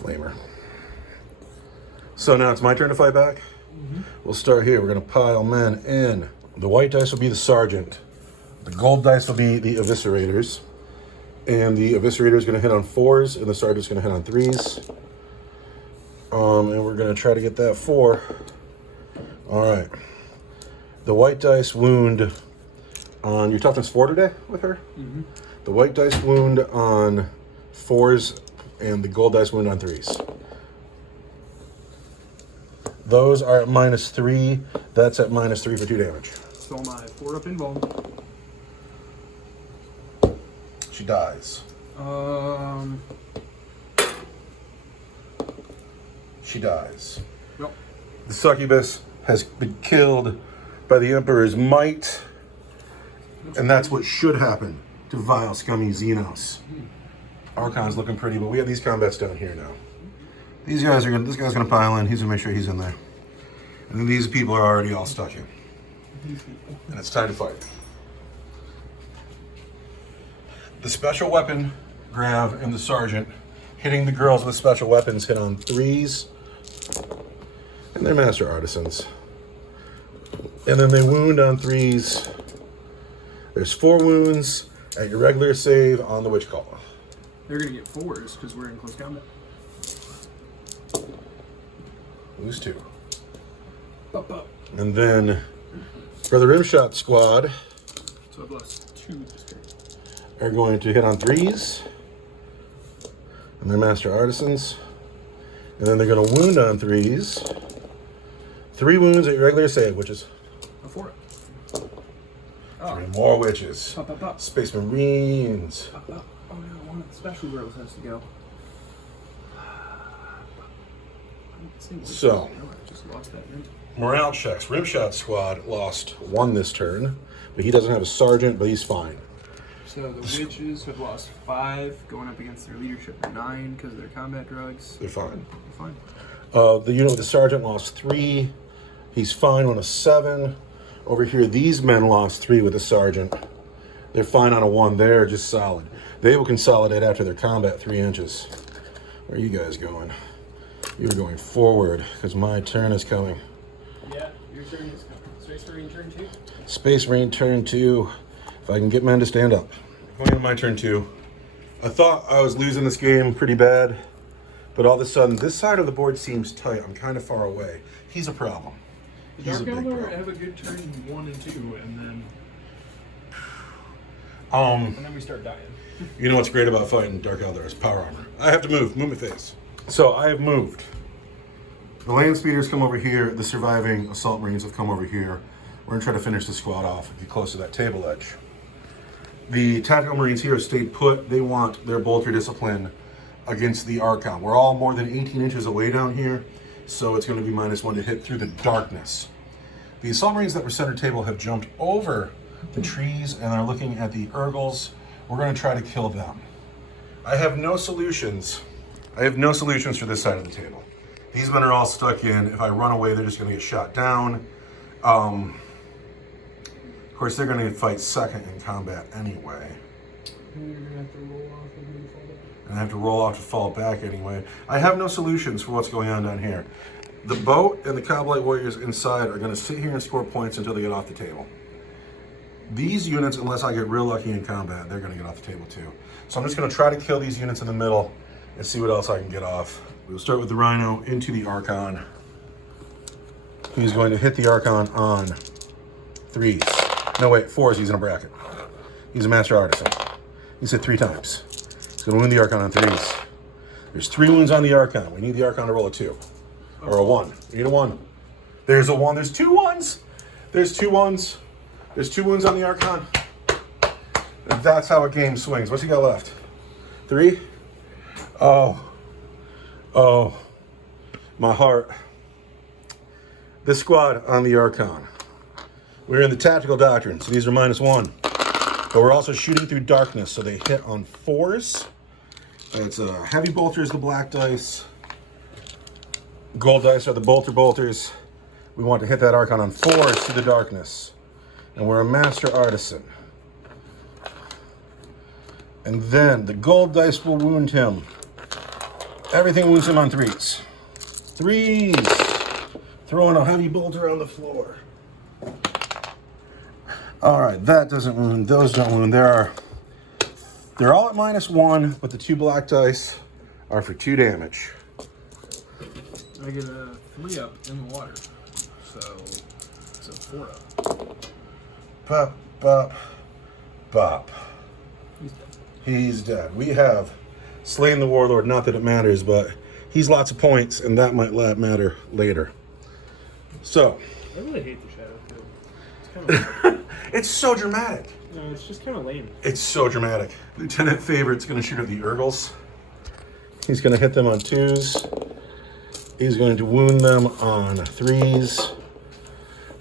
Flamer. So now it's my turn to fight back? We'll start here. We're going to pile men in. The white dice will be the sergeant. The gold dice will be the eviscerators. And the Eviscerator is going to hit on 4s, and the Sergeant's going to hit on 3s. And we're going to try to get that 4. All right. The white dice wound on your toughness 4 today with her. Mm-hmm. The white dice wound on 4s and the gold dice wound on 3s. Those are at -3. That's at -3 for 2 damage. So my 4-up invuln. She dies. She dies. Yep. The succubus has been killed by the Emperor's might. And that's what should happen to vile, scummy Xenos. Archon's looking pretty, but we have these combats down here now. These guys are gonna, this guy's gonna pile in. He's gonna make sure he's in there. And then these people are already all stuck in. And it's time to fight. The special weapon Grav and the Sergeant hitting the girls with special weapons hit on 3s. And they're master artisans. And then they wound on 3s. There's 4 wounds at your regular save on the Witch Call. They're gonna get 4s because we're in close combat. Lose 2. Up, up. And then for the Rimshot squad So I've lost 2 this turn. are going to hit on 3s. And they're master artisans. And then they're going to wound on 3s. 3 wounds at your regular save, which is A 4-up. 3 more witches. Up, up, up. Space Marines. Up, up. Oh no, one of the special girls has to go. So. I just lost that rim. Morale checks. Rimshot squad lost 1 this turn, but he doesn't have a sergeant, but he's fine. So the witches have lost 5, going up against their leadership at 9 because of their combat drugs. They're fine. They're fine. The unit with the sergeant lost 3. He's fine on a 7. Over here, these men lost 3 with the sergeant. They're fine on a 1. They're just solid. They will consolidate after their combat 3 inches. Where are you guys going? You're going forward because my turn is coming. Yeah, your turn is coming. Space Marine turn 2. Space Marine turn 2. If I can get men to stand up. Going into my turn 2. I thought I was losing this game pretty bad, but all of a sudden, this side of the board seems tight. I'm kind of far away. He's a problem. He's a Dark big Eldar problem. have a good turn 1 and 2, and then we start dying. You know what's great about fighting Dark Eldar is power armor. I have to move. Movement phase. So I have moved. The land speeders come over here. The surviving assault marines have come over here. We're going to try to finish the squad off and get close to that table edge. The tactical marines here have stayed put. They want their bolter discipline against the Archon. We're all more than 18 inches away down here, so it's going to be -1 to hit through the darkness. The assault marines that were center table have jumped over the trees and are looking at the Urgles. We're going to try to kill them. I have no solutions. I have no solutions for this side of the table. These men are all stuck in. If I run away, they're just going to get shot down. Of course, they're going to fight second in combat anyway. And you're gonna have to roll off and then fall back. And I have to roll off to fall back anyway. I have no solutions for what's going on down here. The boat and the Coblite warriors inside are going to sit here and score points until they get off the table. These units, unless I get real lucky in combat, they're going to get off the table too. So I'm just going to try to kill these units in the middle and see what else I can get off. We'll start with the Rhino into the Archon. He's going to hit the Archon on 3s. No, wait, 4s. He's in a bracket. He's a master artisan. He's hit 3 times. He's going to wound the Archon on 3s. There's 3 wounds on the Archon. We need the Archon to roll a 2. Or a 1. We need a 1. There's a 1. There's 2 1s. There's 2 1s. There's 2 wounds on the Archon. That's how a game swings. What's he got left? 3? Oh. Oh. My heart. This squad on the Archon. We're in the tactical doctrine, so these are -1. But we're also shooting through darkness, so they hit on 4s. It's heavy bolters, the black dice. Gold dice are the bolters. We want to hit that Archon on 4s through the darkness. And we're a master artisan. And then the gold dice will wound him. Everything wounds him on 3s. 3s! Throwing a heavy bolter on the floor. All right, that doesn't wound. Those don't wound. There are They're all at -1, but the 2 black dice are for 2 damage. I get a 3-up in the water. So it's a 4-up. Bop, bop, bop. He's dead. He's dead. We have slain the warlord. Not that it matters, but he's lots of points, and that might matter later. So. I really hate the shadow field. It's kind of It's so dramatic. no, it's just kind of lame. It's so dramatic. Lieutenant Favorite's going to shoot at the Urgles. He's going to hit them on 2s. He's going to wound them on 3s.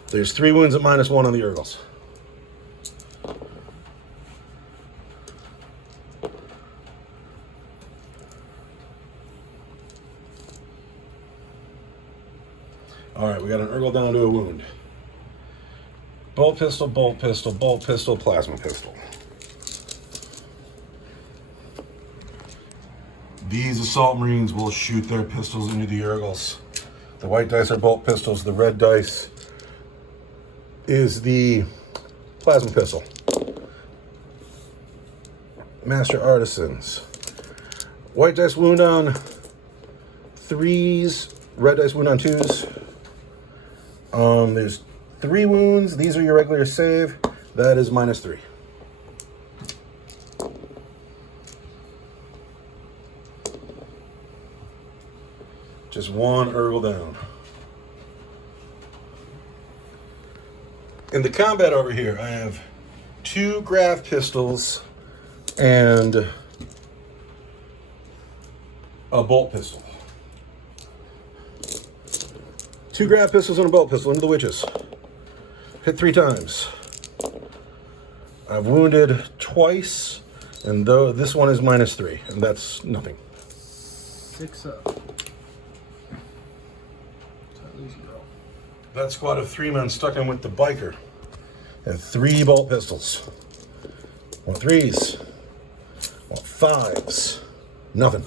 There's 3 wounds at -1 on the Urgles. All right, we got an Urgle down to a wound. Bolt pistol, bolt pistol, bolt pistol, plasma pistol. These assault marines will shoot their pistols into the Urgles. The white dice are bolt pistols. The red dice is the plasma pistol. Master Artisans. White dice wound on 3s. Red dice wound on 2s. There's 3 wounds. These are your regular save. That is -3. Just 1 Urgle down. In the combat over here, I have 2 grav pistols and a bolt pistol. 2 grav pistols and a bolt pistol into the witches. Hit 3 times. I've wounded twice, and though this one is -3, and that's nothing. 6-up. So I lose 0. That squad of 3 men stuck in with the biker had 3 bolt pistols. Want 3s. Want 5s. Nothing.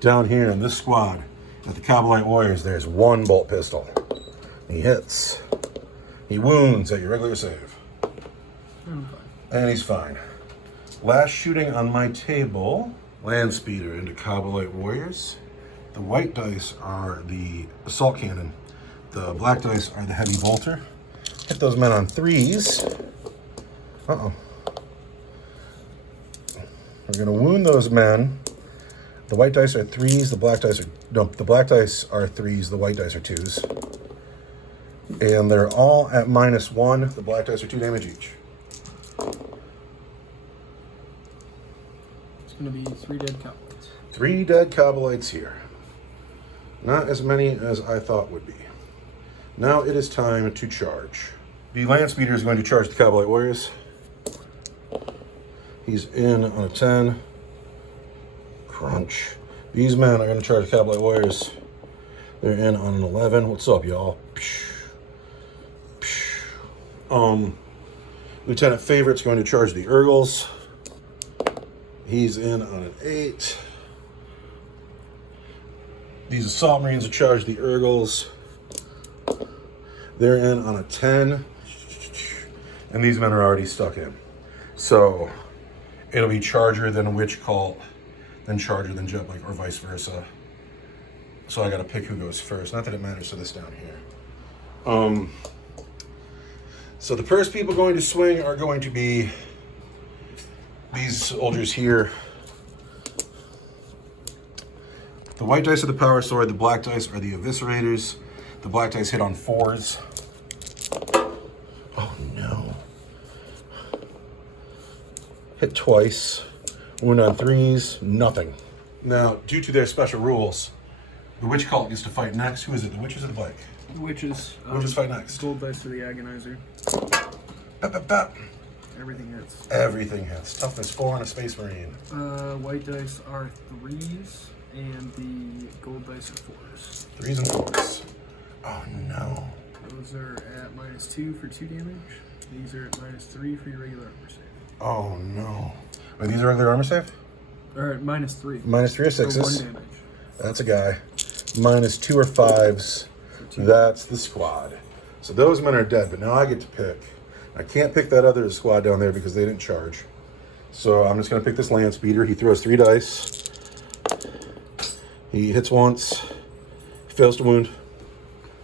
Down here in this squad at the Kabbalite Warriors, there's 1 bolt pistol. He hits. He wounds at your regular save. I'm fine. And he's fine. Last shooting on my table, land speeder into Kabbalite Warriors. The white dice are the assault cannon. The black dice are the heavy bolter. Hit those men on 3s. Uh-oh. We're gonna wound those men. The white dice are 3s, the black dice are, no, the black dice are 3s, the white dice are 2s. And they're all at -1. The black dice are 2 damage each. It's going to be 3 dead cowboys. 3 dead Kabbalites here. Not as many as I thought would be. Now it is time to charge. The land speeder is going to charge the Kabbalite Warriors. He's in on a 10. Crunch. These men are going to charge the Kabbalite Warriors. They're in on an 11. What's up, y'all? Lieutenant Favorite's going to charge the Urgles. He's in on an 8. These assault marines will charge the Urgles. They're in on a 10. And these men are already stuck in. So it'll be Charger, then Witch Cult, then Charger, then Jet Bike, or vice versa. So I gotta pick who goes first. Not that it matters to this down here. So the first people going to swing are going to be these soldiers here. The white dice are the power sword, the black dice are the eviscerators. The black dice hit on 4s. Oh no. Hit twice. Wound on 3s, nothing. Now, due to their special rules, the Witch Cult gets to fight next. Who is it, the witches or the bike? The witches. Witches fight next. Gold dice for the agonizer. Bap, bap, bap. Everything hits. Everything hits. Toughness 4 on a Space Marine. White dice are 3s, and the gold dice are 4s. 3s and 4s. Oh no. Those are at -2 for 2 damage. These are at -3 for your regular armor save. Oh no. Are these regular armor save? Or at -3. -3 or For 6s. 1 damage. That's a guy. -2 or 5s. That's the squad. So those men are dead, but now I get to pick. I can't pick that other squad down there because they didn't charge. So I'm just going to pick this land speeder. He throws 3 dice. He hits once. Fails to wound.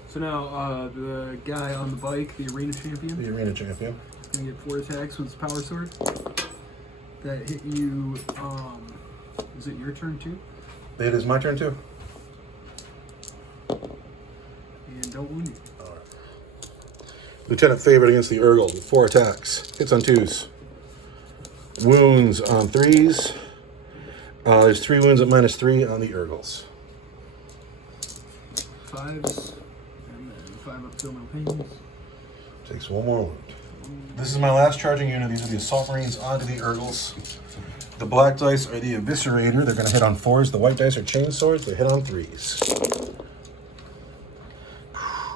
So now the guy on the bike, the arena champion, The arena champion. is going to get 4 attacks with his power sword. That hit you. Is it your turn too? It is my turn too. And don't wound you. Lieutenant favorite against the Urgle with 4 attacks. Hits on 2s. Wounds on 3s. There's 3 wounds at -3 on the Urgles. 5s. And then 5 up till no pains. Takes 1 more wound. This is my last charging unit. These are the Assault Marines onto the Urgles. The black dice are the Eviscerator. They're going to hit on 4s. The white dice are chain swords. They hit on 3s.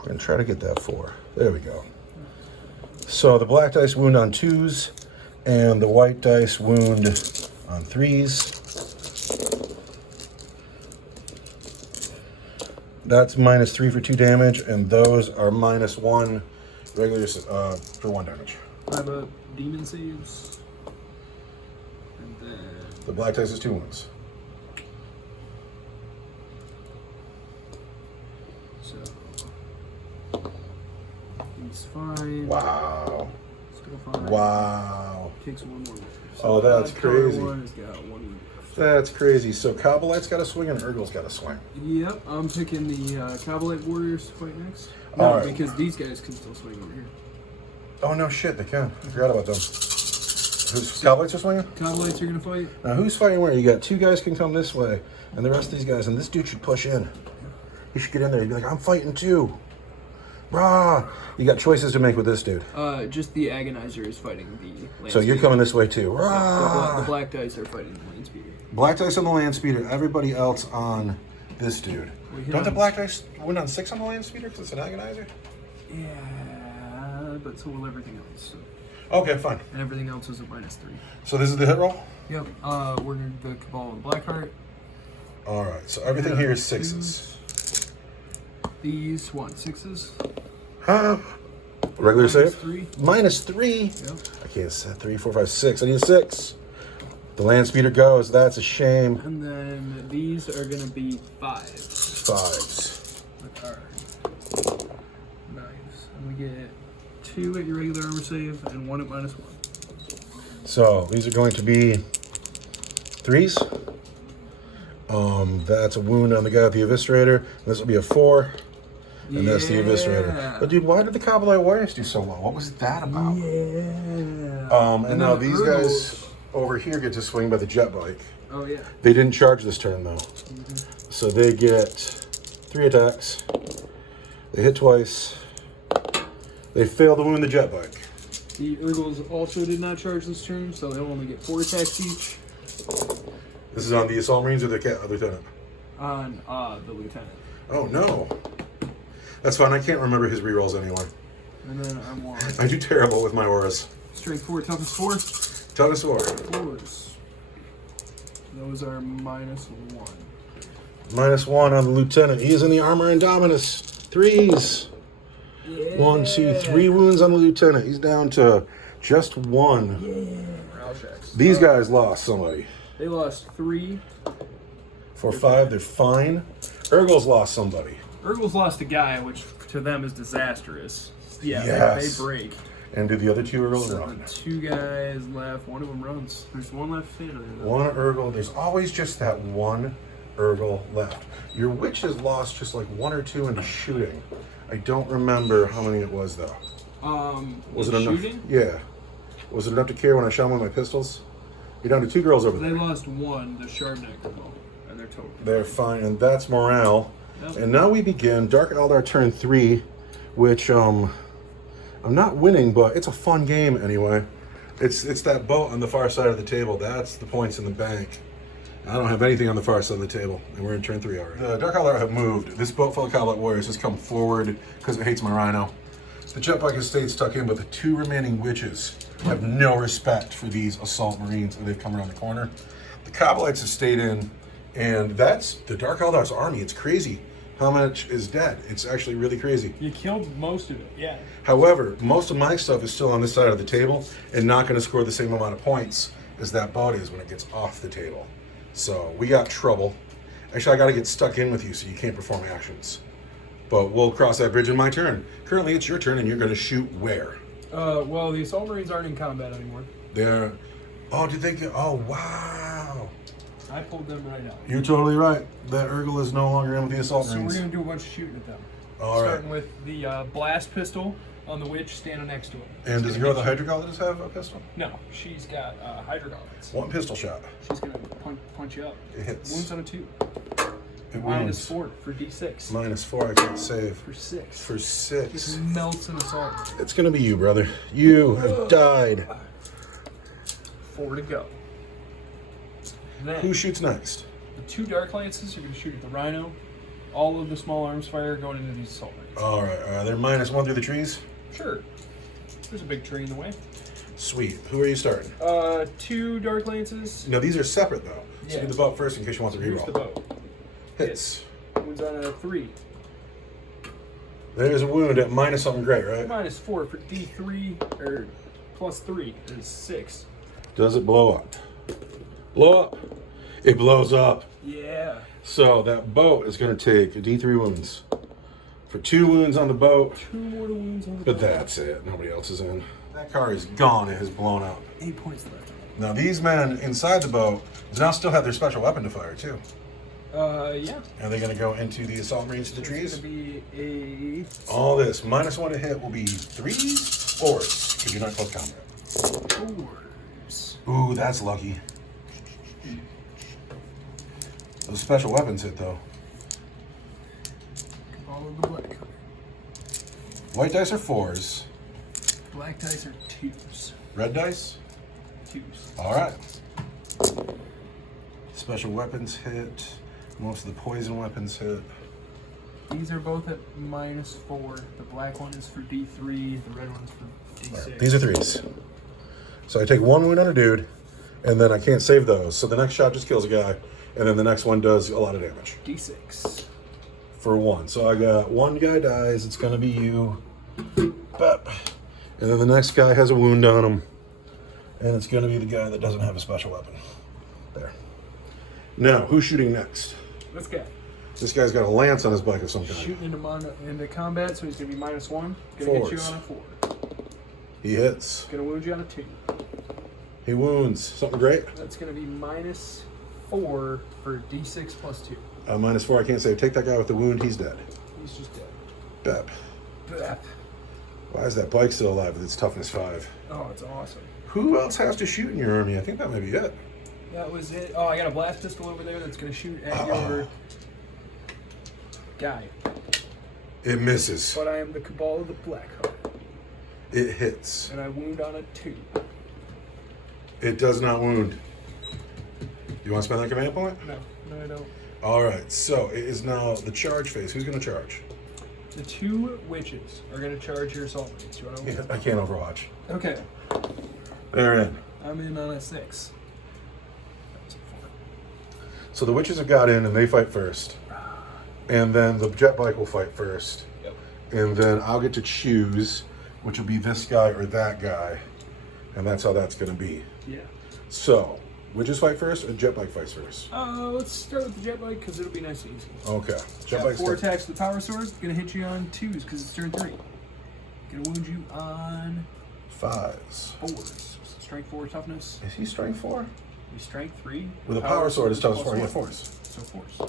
And try to get that 4. There we go. So the black dice wound on 2s, and the white dice wound on 3s. That's -3 for 2 damage, and those are -1 regular for 1 damage. 5 up demon saves. And then. The black dice is 2 wounds. So. He's fine. Wow. Still fine. Wow. Takes 1 more. Oh, that's crazy. One has got 1 wound. That's crazy. So Cobbleite's got a swing and Urgle's got a swing. Yep, I'm picking the Cobbleite Warriors to fight next. No, All right. because these guys can still swing over here. Oh, no shit, they can. I forgot about them. Who's Cobbleites are swinging? Cobbleites are gonna fight. Now, who's fighting where? You got 2 guys can come this way, and the rest of these guys, and this dude should push in. He should get in there. He'd be like, I'm fighting too. Rah! You got choices to make with this dude. Just the Agonizer is fighting the Land So you're Speeder. coming this way too. The Rah! black dice are fighting the Land Speeder. Black dice on the land speeder. Everybody else on this dude. We hit Don't the on- black dice win on 6 on the land speeder because it's an agonizer? Yeah, but so will everything else. So, Okay, fine. and everything else is a -3. So this is the hit roll? Yep. We're gonna do the Cabal and Blackheart. All right, so everything here is 6s. These what? 6s. Huh? Regular save? -3. -3? Yep. I can't set 3, 4, 5, 6. I need a 6. The land speeder goes. That's a shame. And then these are gonna be 5s. 5s. With our knives. And we get 2 at your regular armor save and 1 at -1. So these are going to be 3s. That's a wound on the guy with the Eviscerator. This will be a 4. And that's the Eviscerator. But dude, why did the Cobbleite Warriors do so well? What was that about? Yeah. And now then these Urgles- guys over here get to swing by the jet bike. Oh yeah. They didn't charge this turn though. So they get 3 attacks. They hit twice. They fail to wound the jet bike. The Urgles also did not charge this turn, so they'll only get 4 attacks each This is on the Assault Marines or the Lieutenant? on the Lieutenant. Oh no. That's fine. I can't remember his rerolls anymore. And then I want I do terrible with my auras. Strength 4, Toughness 4. Toughness 4. 4s. Those are -1. -1 on the Lieutenant. He is in the Armor Indominus. 3s. Yeah. 1, 2, 3 wounds on the Lieutenant. He's down to just 1. Morale checks. These guys lost somebody. They lost 3. For 5, they're fine. Urgle's lost somebody. Urgles lost a guy, which to them is disastrous. Yeah, Yes. they break. And do the other 2 Urgles So run? 2 guys left. One of them runs. There's 1 left standing there. 1 Urgle. There's always just that 1 Urgle left. Your witch has lost just like 1 or 2 into shooting. I don't remember how many it was though. Was it enough? shooting? Yeah. Was it enough to care when I shot them with my pistols? You're down to 2 girls over They there. lost 1, the Shardneck Cabal, and they're total. They're fine, and that's morale. Yep. And now we begin Dark Eldar turn 3, which I'm not winning, but it's a fun game anyway. It's that boat on the far side of the table. That's the points in the bank. I don't have anything on the far side of the table, and we're in turn 3 already. The Dark Eldar have moved. This boat full of Cobbleite Warriors has come forward because it hates my rhino. The jetbike has stayed stuck in, but the 2 remaining witches have no respect for these Assault Marines, and they've come around the corner. The Cobbleites have stayed in, and that's the Dark Eldar's army. It's crazy how much is dead. It's actually really crazy. You killed most of it, yeah. However, most of my stuff is still on this side of the table and not going to score the same amount of points is that body is when it gets off the table. So we got trouble. Actually, I got to get stuck in with you so you can't perform actions. But we'll cross that bridge in my turn. Currently, it's your turn, and you're going to shoot where? Well, the Assault Marines aren't in combat anymore. They're... Oh, did they get... Oh, wow. I pulled them right out. You're totally right. That Urgle is no longer in with the Assault So we're Marines. going to do a bunch of shooting at them. All right. Starting with the blast pistol on the witch standing next to him. And does the girl with the Hydra Gauntlets have a pistol? No, she's got Hydra Gauntlets. One pistol shot. She's going to punch you up. It hits. Wounds on a 2. It Minus wounds. 4 for D6. -4, I can't save. For 6. For 6. Just melts an assault. It's going to be you, brother. You have died. 4 to go. Then, Who shoots next? the 2 Dark Lances, you're going to shoot at the Rhino. All of the small arms fire going into these assault marines. All right. They're -1 through the trees? Sure. There's a big tree in the way. Sweet. Who are you starting? 2 Dark Lances. No, these are separate, though. So Yeah. do the boat first in case you want the Here's the reroll. bow. Hits. Wounds on a 3. There's a wound at minus something great, right? -4 for D3, or +3 is 6. Does it blow up? Blow up. It blows up. Yeah. So that boat is going to take D3 wounds. For 2 wounds on the boat. 2 mortal wounds on the But bow. that's it. Nobody else is in. That car is gone. It has blown up. 8 points left. Now these men inside the boat now still have their special weapon to fire too. Yeah. Are they going to go into the assault marines to the It's trees? going to be a All this -1 to hit will be 3s, 4s, because you're not close combat. 4s. Ooh, that's lucky. Those special weapons hit though. All of the black color. White dice are 4s. Black dice are 2s. Red dice? 2s. All right. Special weapons hit. Most of the poison weapons hit. These are both at -4. The black one is for D3. The red one's for D6. These are 3s. So I take 1 wound on a dude, and then I can't save those. So the next shot just kills a guy, and then the next one does a lot of damage. D6. For 1. So I got 1 guy dies. It's going to be you. Bep. And then the next guy has a wound on him. And it's going to be the guy that doesn't have a special weapon. There. Now, who's shooting next? This guy. This guy's got a lance on his bike of some kind. Shooting into combat, so he's going to be -1. Going to hit you 4s. on a 4. He hits. Going to wound you on a 2. He wounds. Something great? That's going to be -4 for D6 +2. -4. I can't save. Take that guy with the wound. He's dead. He's just dead. Bep. Bap. Why is that bike still alive with its toughness 5? Oh, it's awesome. Who else has to shoot in your army? I think that might be it. That was it. Oh, I got a blast pistol over there that's going to shoot at your guy. It misses. But I am the Cabal of the Black Heart, It hits. and I wound on a 2. It does not wound. You want to spend that command point? No, I don't. All right. So it is now the charge phase. Who's going to charge? The 2 witches are going to charge your assault marines. You want to? I can't overwatch. Okay, They're in. I'm in on a 6. So the witches have got in and they fight first. And then the jet bike will fight first. Yep. And then I'll get to choose which will be this guy or that guy. And that's how that's going to be. Yeah. So, witches fight first or jet bike fights first? Let's start with the jet bike because it'll be nice and easy. Okay. Jet Got bike's 4 start. attacks with the power sword. Gonna hit you on 2s because it's turn 3. Gonna wound you on 5s. 4s. Strength 4, toughness. Is he strength 4? Be strength 3. With a power sword, it's toughness 4. Yeah, +1. 4s. So 4s. So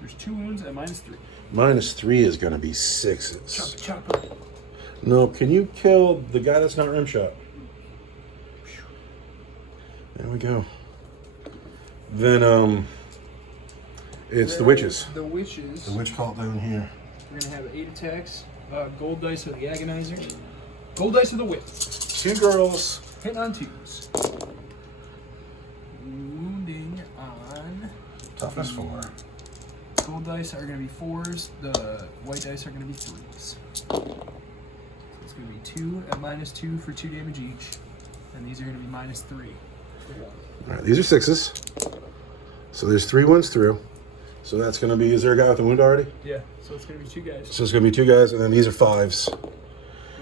there's 2 wounds at -3. -3 is going to be 6s. Chop it. No, can you kill the guy that's not rim shot? There we go. Then, it's the witches. The witches. The witch cult down here. We're gonna have 8 attacks. Gold dice of the agonizer. Gold dice of the whip. 2 girls. Hitting on 2s. Wounding on. Toughness 4. Gold dice are gonna be 4s. The white dice are gonna be 3s. So it's gonna be 2 at -2 for 2 damage each, and these are gonna be -3 for 1. All right, these are 6s. So there's 3 ones through. So that's going to be, is there a guy with a wound already? Yeah. So it's gonna be 2 guys. So it's going to be 2 guys, and then these are 5s.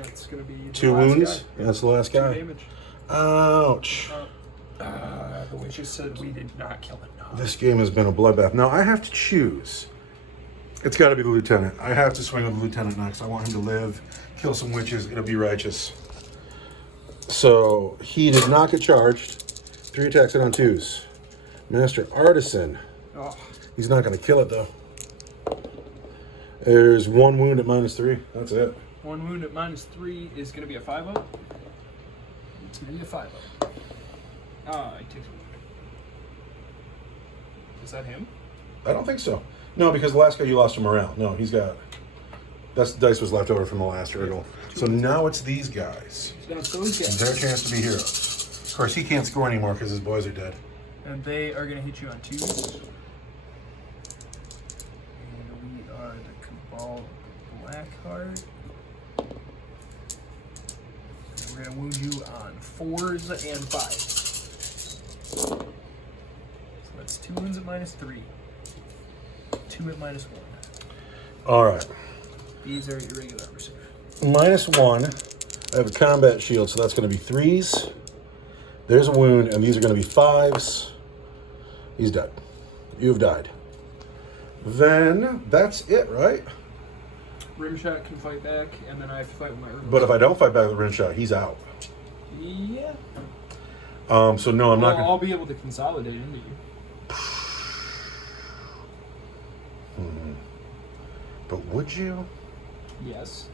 That's gonna be the 2 last wounds. guy. That's the last 2 guy. damage. Ouch. The witches said we did not kill it. No. This game has been a bloodbath. Now I have to choose. It's got to be the lieutenant. I have to swing with the lieutenant next. I want him to live, kill some witches. It'll be righteous. So he did not get charged. 3 attacks in on 2s. Master Artisan. Oh, He's not going to kill it though. There's 1 wound at -3. That's it. 1 wound at -3 is going to be a 5-0. It's going to be a 5-0. He takes 1. Is that him? I don't think so. No, because the last guy you lost to morale. No, he's got. That's dice was left over from the last hurdle. So now it's these guys. So it's those guys. Their chance to be heroes. Of course, he can't score anymore because his boys are dead. And they are going to hit you on 2s. And we are the Cabal Blackheart. And we're going to wound you on 4s and 5s. So that's 2 wounds at -3. 2 at -1. All right. These are irregular adversary. -1. I have a combat shield, so that's going to be 3s. There's a wound, and these are going to be 5s. He's dead. You've died. Then that's it, right? Rimshot can fight back, and then I have to fight with my Urgot. But if I don't fight back with rim shot, he's out. Yeah. So no, I'm not going I'll be able to consolidate into you. But would you? Yes.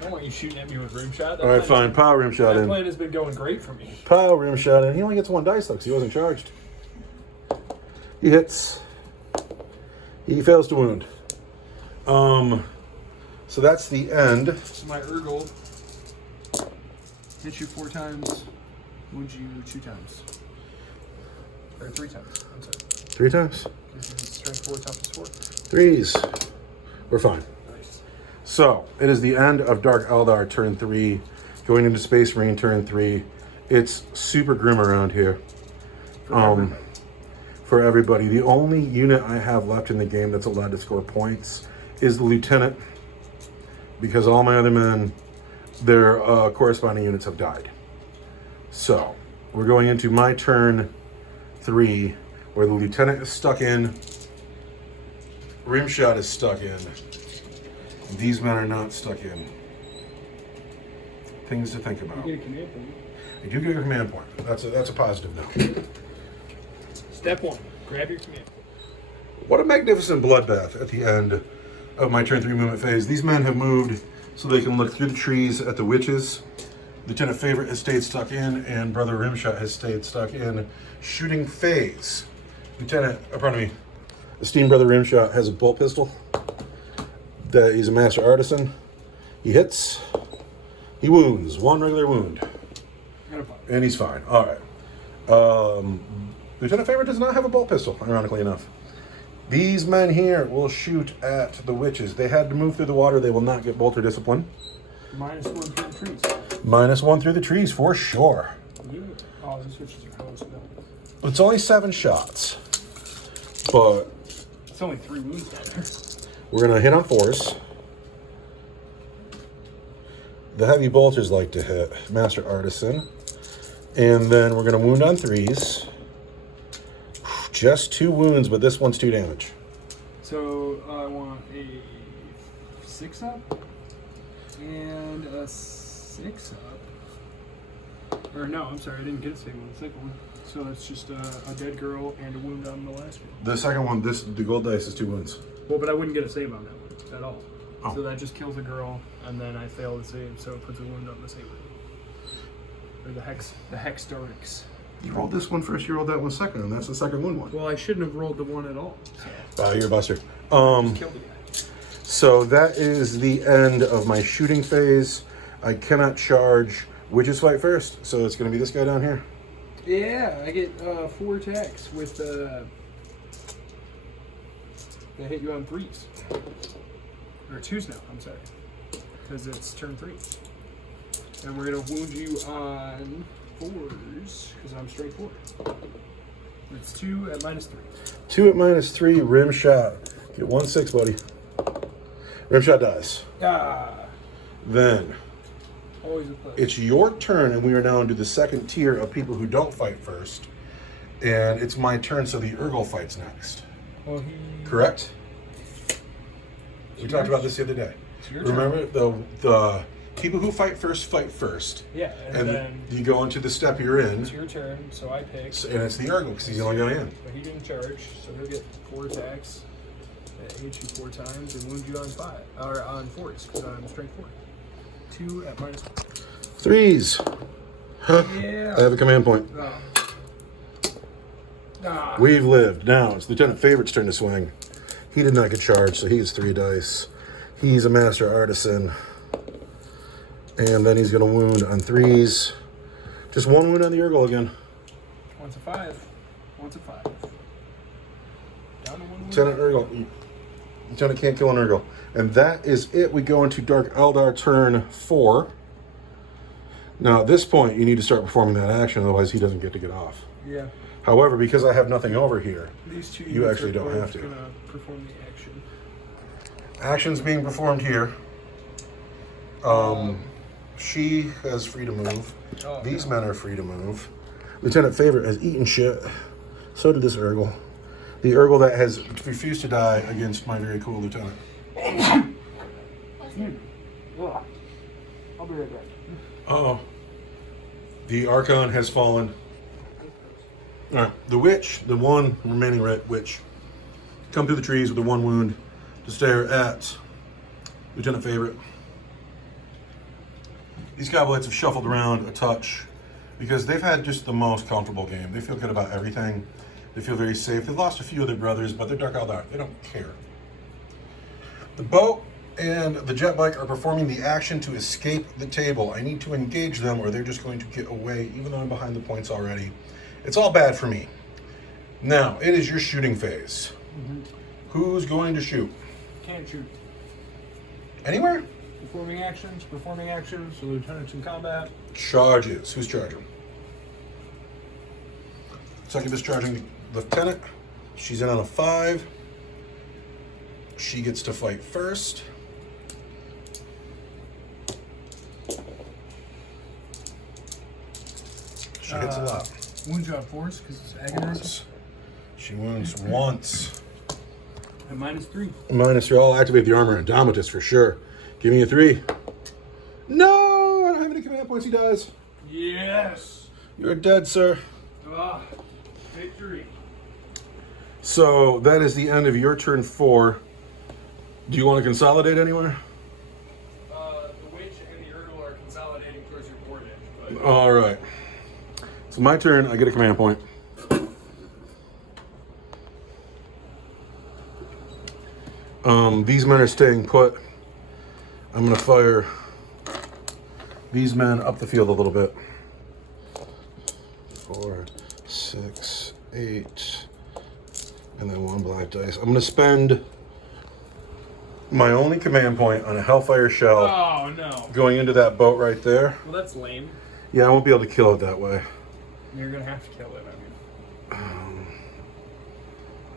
I don't want you shooting at me with Rimshot. All right, fine. Power rim shot That in. plan has been going great for me. Power rim shot in. He only gets 1 dice though, because he wasn't charged. He hits. He fails to wound. So that's the end. So my Urgot hits you 4 times, wounds you 2 times. Or 3 times. I'm sorry. 3 times. This is strength 4, toughness 4. 3s. We're fine. Nice. So it is the end of Dark Eldar turn 3, going into Space Marine turn 3. It's super grim around here. For everybody. The only unit I have left in the game that's allowed to score points is the lieutenant, because all my other men, their corresponding units have died. So we're going into my turn 3, where the lieutenant is stuck in, Rimshot is stuck in. These men are not stuck in. Things to think about. You get a command point. I do get a command point. That's a positive note. Step 1, grab your command point. What a magnificent bloodbath at the end of my turn 3 movement phase. These men have moved so they can look through the trees at the witches. Lieutenant Favorite has stayed stuck in, and Brother Rimshot has stayed stuck in shooting phase. Esteemed Brother Rimshot has a bolt pistol. He's a Master Artisan. He hits. He wounds. 1 regular wound. And he's fine. All right. Lieutenant Favorite does not have a bolt pistol, ironically enough. These men here will shoot at the witches. They had to move through the water. They will not get bolter discipline. -1 through the trees. -1 through the trees, for sure. Yeah. Oh, this switches are close. No. It's only 7 shots. But It's only 3 wounds down there. we're going to hit on 4s. The heavy bolters like to hit Master Artisan. And then we're going to wound on 3s. Just 2 wounds, but this one's 2 damage. So I want a 6-up and a 6-up. Or no, I'm sorry, I didn't get a second one. The second one. So it's just a dead girl and a wound on the last one. The second one, the gold dice is 2 wounds. Well, but I wouldn't get a save on that one at all. Oh. So that just kills a girl, and then I fail the save, so it puts a wound on the save. Or the Hexdorix. You rolled this one first, you rolled that one second, and that's the second wound one. Well, I shouldn't have rolled the one at all. So Wow, you're a buster. just killed the guy. So that is the end of my shooting phase. I cannot charge Witches Fight first, so it's going to be this guy down here. Yeah, I get 4 attacks with they hit you on 3s. Or 2s now, I'm sorry. Because it's turn 3. And we're going to wound you on 4s, because I'm straight 4. It's 2 at -3. 2 at -3, rim shot. Get 1/6, buddy. Rim shot dies. Ah. Then Always a push. It's your turn, and we are now into the second tier of people who don't fight first. And it's my turn, so the Urgle fights next. Well, he. Correct? We talked about this the other day. It's your Remember, the people who fight first. Yeah, And then you go into the step you're in, it's your turn, so I pick. and it's the Urgle, because he's the only guy in. But he didn't charge, so he'll get 4 attacks. That hit you 4 times and wound you on 5 or on 4s because I'm strength 4. 2 at -1. Threes. Yeah. I have a command point. Oh. Ah. We've lived. Now it's Lieutenant Favorite's turn to swing. He did not get charged, so he gets 3 dice. He's a master artisan. And then he's going to wound on 3s. Just 1 wound on the Urgle again. Once a 5. Once a 5. Down to 1 wound. Lieutenant Urgle. Lieutenant can't kill an Urgle. And that is it. We go into Dark Eldar turn 4. Now, at this point, you need to start performing that action, otherwise he doesn't get off. Yeah. However, because I have nothing over here, These 2 You units actually are don't both have to. Gonna perform the action. action's being performed here. She has free to move. Oh, These no. men are free to move. Lieutenant Favorite has eaten shit. So did this Urgle. The Urgle that has refused to die against my very cool lieutenant. Ugh. I'll be right back. Uh-oh. The Archon has fallen. Alright, the witch, the one remaining witch, come through the trees with the 1 wound to stare at Lieutenant Favorite. These goblets have shuffled around a touch because they've had just the most comfortable game. They feel good about everything. They feel very safe. They've lost a few of their brothers, but they're Dark Eldar. They don't care. The boat and the jet bike are performing the action to escape the table. I need to engage them or they're just going to get away, even though I'm behind the points already. It's all bad for me. Now, it is your shooting phase. Who's going to shoot? Can't shoot. Anywhere? Performing actions. The lieutenant's in combat. Charges. Who's charging? Second is charging the lieutenant. She's in on a 5. She gets to fight first. She hits a lot. Wound you on 4s because it's agonizing. She wounds once. At -3. -3. I'll activate the armor Indomitus for sure. Give me a 3. No! I don't have any command points. He dies. Yes. You're dead, sir. Ah, victory. So that is the end of your turn 4. Do you want to consolidate anywhere? The witch and the Urgle are consolidating towards your board edge. But All right. So my turn. I get a command point. These men are staying put. I'm going to fire these men up the field a little bit. 4, 6, 8, and then 1 black dice. I'm going to spend my only command point on a Hellfire Shell oh no. going into that boat right there. Well, that's lame. Yeah, I won't be able to kill it that way. You're gonna have to kill it.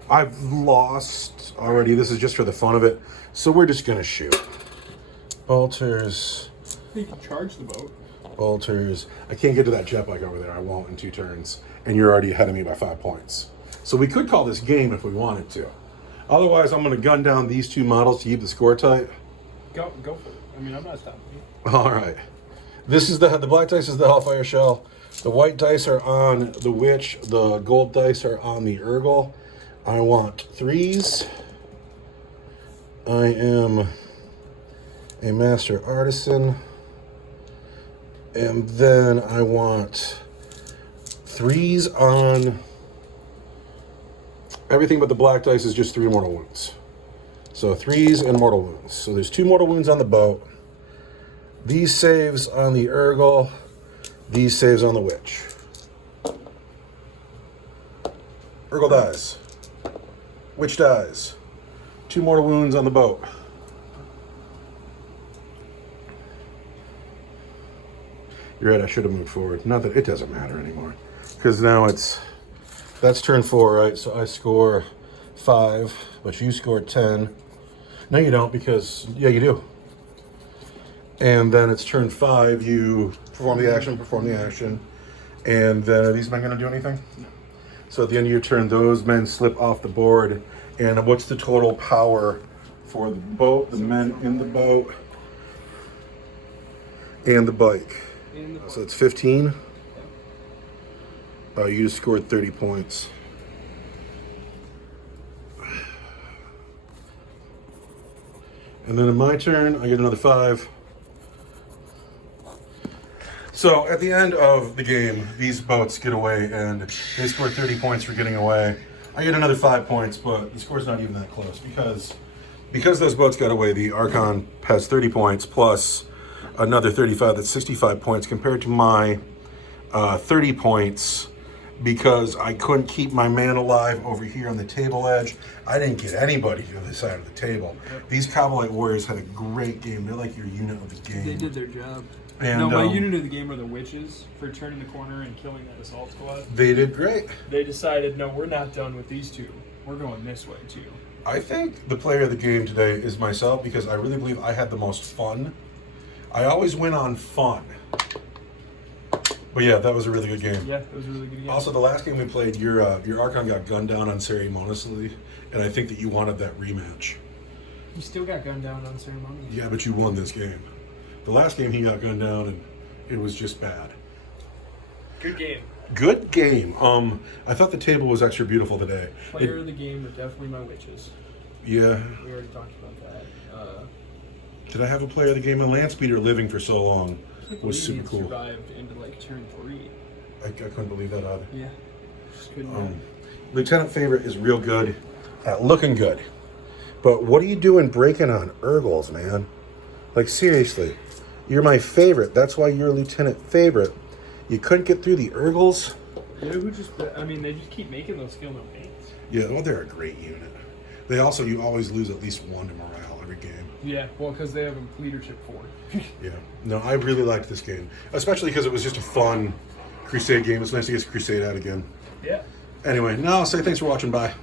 I've lost already. This is just for the fun of it. So we're just going to shoot. Bolters. You can charge the boat. Bolters. I can't get to that jet bike over there. I won't in 2 turns. And you're already ahead of me by 5 points. So we could call this game if we wanted to. Otherwise, I'm going to gun down these 2 models to keep the score tight. Go for it. I mean, I'm not stopping you. All right. This is the black dice is the Hellfire Shell. The white dice are on the Witch. The gold dice are on the Urgle. I want 3s. I am a master artisan. And then I want 3s on everything but the black dice is just 3 mortal wounds. So 3s and mortal wounds. So there's 2 mortal wounds on the boat. These saves on the Urgle. These saves on the Witch. Urgle dies. Witch dies. 2 mortal wounds on the boat. You're right, I should have moved forward. Not that it doesn't matter anymore. Because now that's turn 4, right? So I score 5, but you score 10. No, you don't, because, yeah, you do. And then it's turn 5. You perform the action. And then are these men going to do anything? No. So at the end of your turn, those men slip off the board. And what's the total power for the boat, the men in the boat, and the bike? So it's 15. You just scored 30 points. And then in my turn, I get another 5. So at the end of the game, these boats get away and they score 30 points for getting away. I get another 5 points, but the score's not even that close because those boats got away, the Archon has 30 points plus another 35, that's 65 points compared to my 30 points because I couldn't keep my man alive over here on the table edge. I didn't get anybody to the other side of the table. These Cowboy Warriors had a great game. They're like your unit of the game. They did their job. And, no, my unit of the game were the witches for turning the corner and killing that assault squad. They did great. They decided, no, we're not done with these two. We're going this way too. I think the player of the game today is myself because I really believe I had the most fun. I always win on fun. But yeah, that was a really good game. Yeah, it was a really good game. Also, the last game we played, your Archon got gunned down unceremoniously, and I think that you wanted that rematch. You still got gunned down on ceremony. Yeah, but you won this game. The last game he got gunned down, and it was just bad. Good game. Good game. I thought the table was extra beautiful today. Player of the game were definitely my witches. Yeah. We already talked about that. Did I have a player of the game? A land speeder living for so long was super cool. Survived into like turn 3. I couldn't believe that either. Yeah. Just couldn't. Lieutenant Favorite is real good at looking good. But what are you doing breaking on Urgles, man? Like, seriously. You're my favorite. That's why you're Lieutenant Favorite. You couldn't get through the Urgles? You know who just, I mean, they just keep making those feel no pains. Yeah, well, they're a great unit. They also, you always lose at least 1 to morale every game. Yeah, well, because they have a leadership 4. Yeah. No, I really liked this game. Especially because it was just a fun Crusade game. It's nice to get Crusade out again. Yeah. Anyway, no, I'll say thanks for watching. Bye.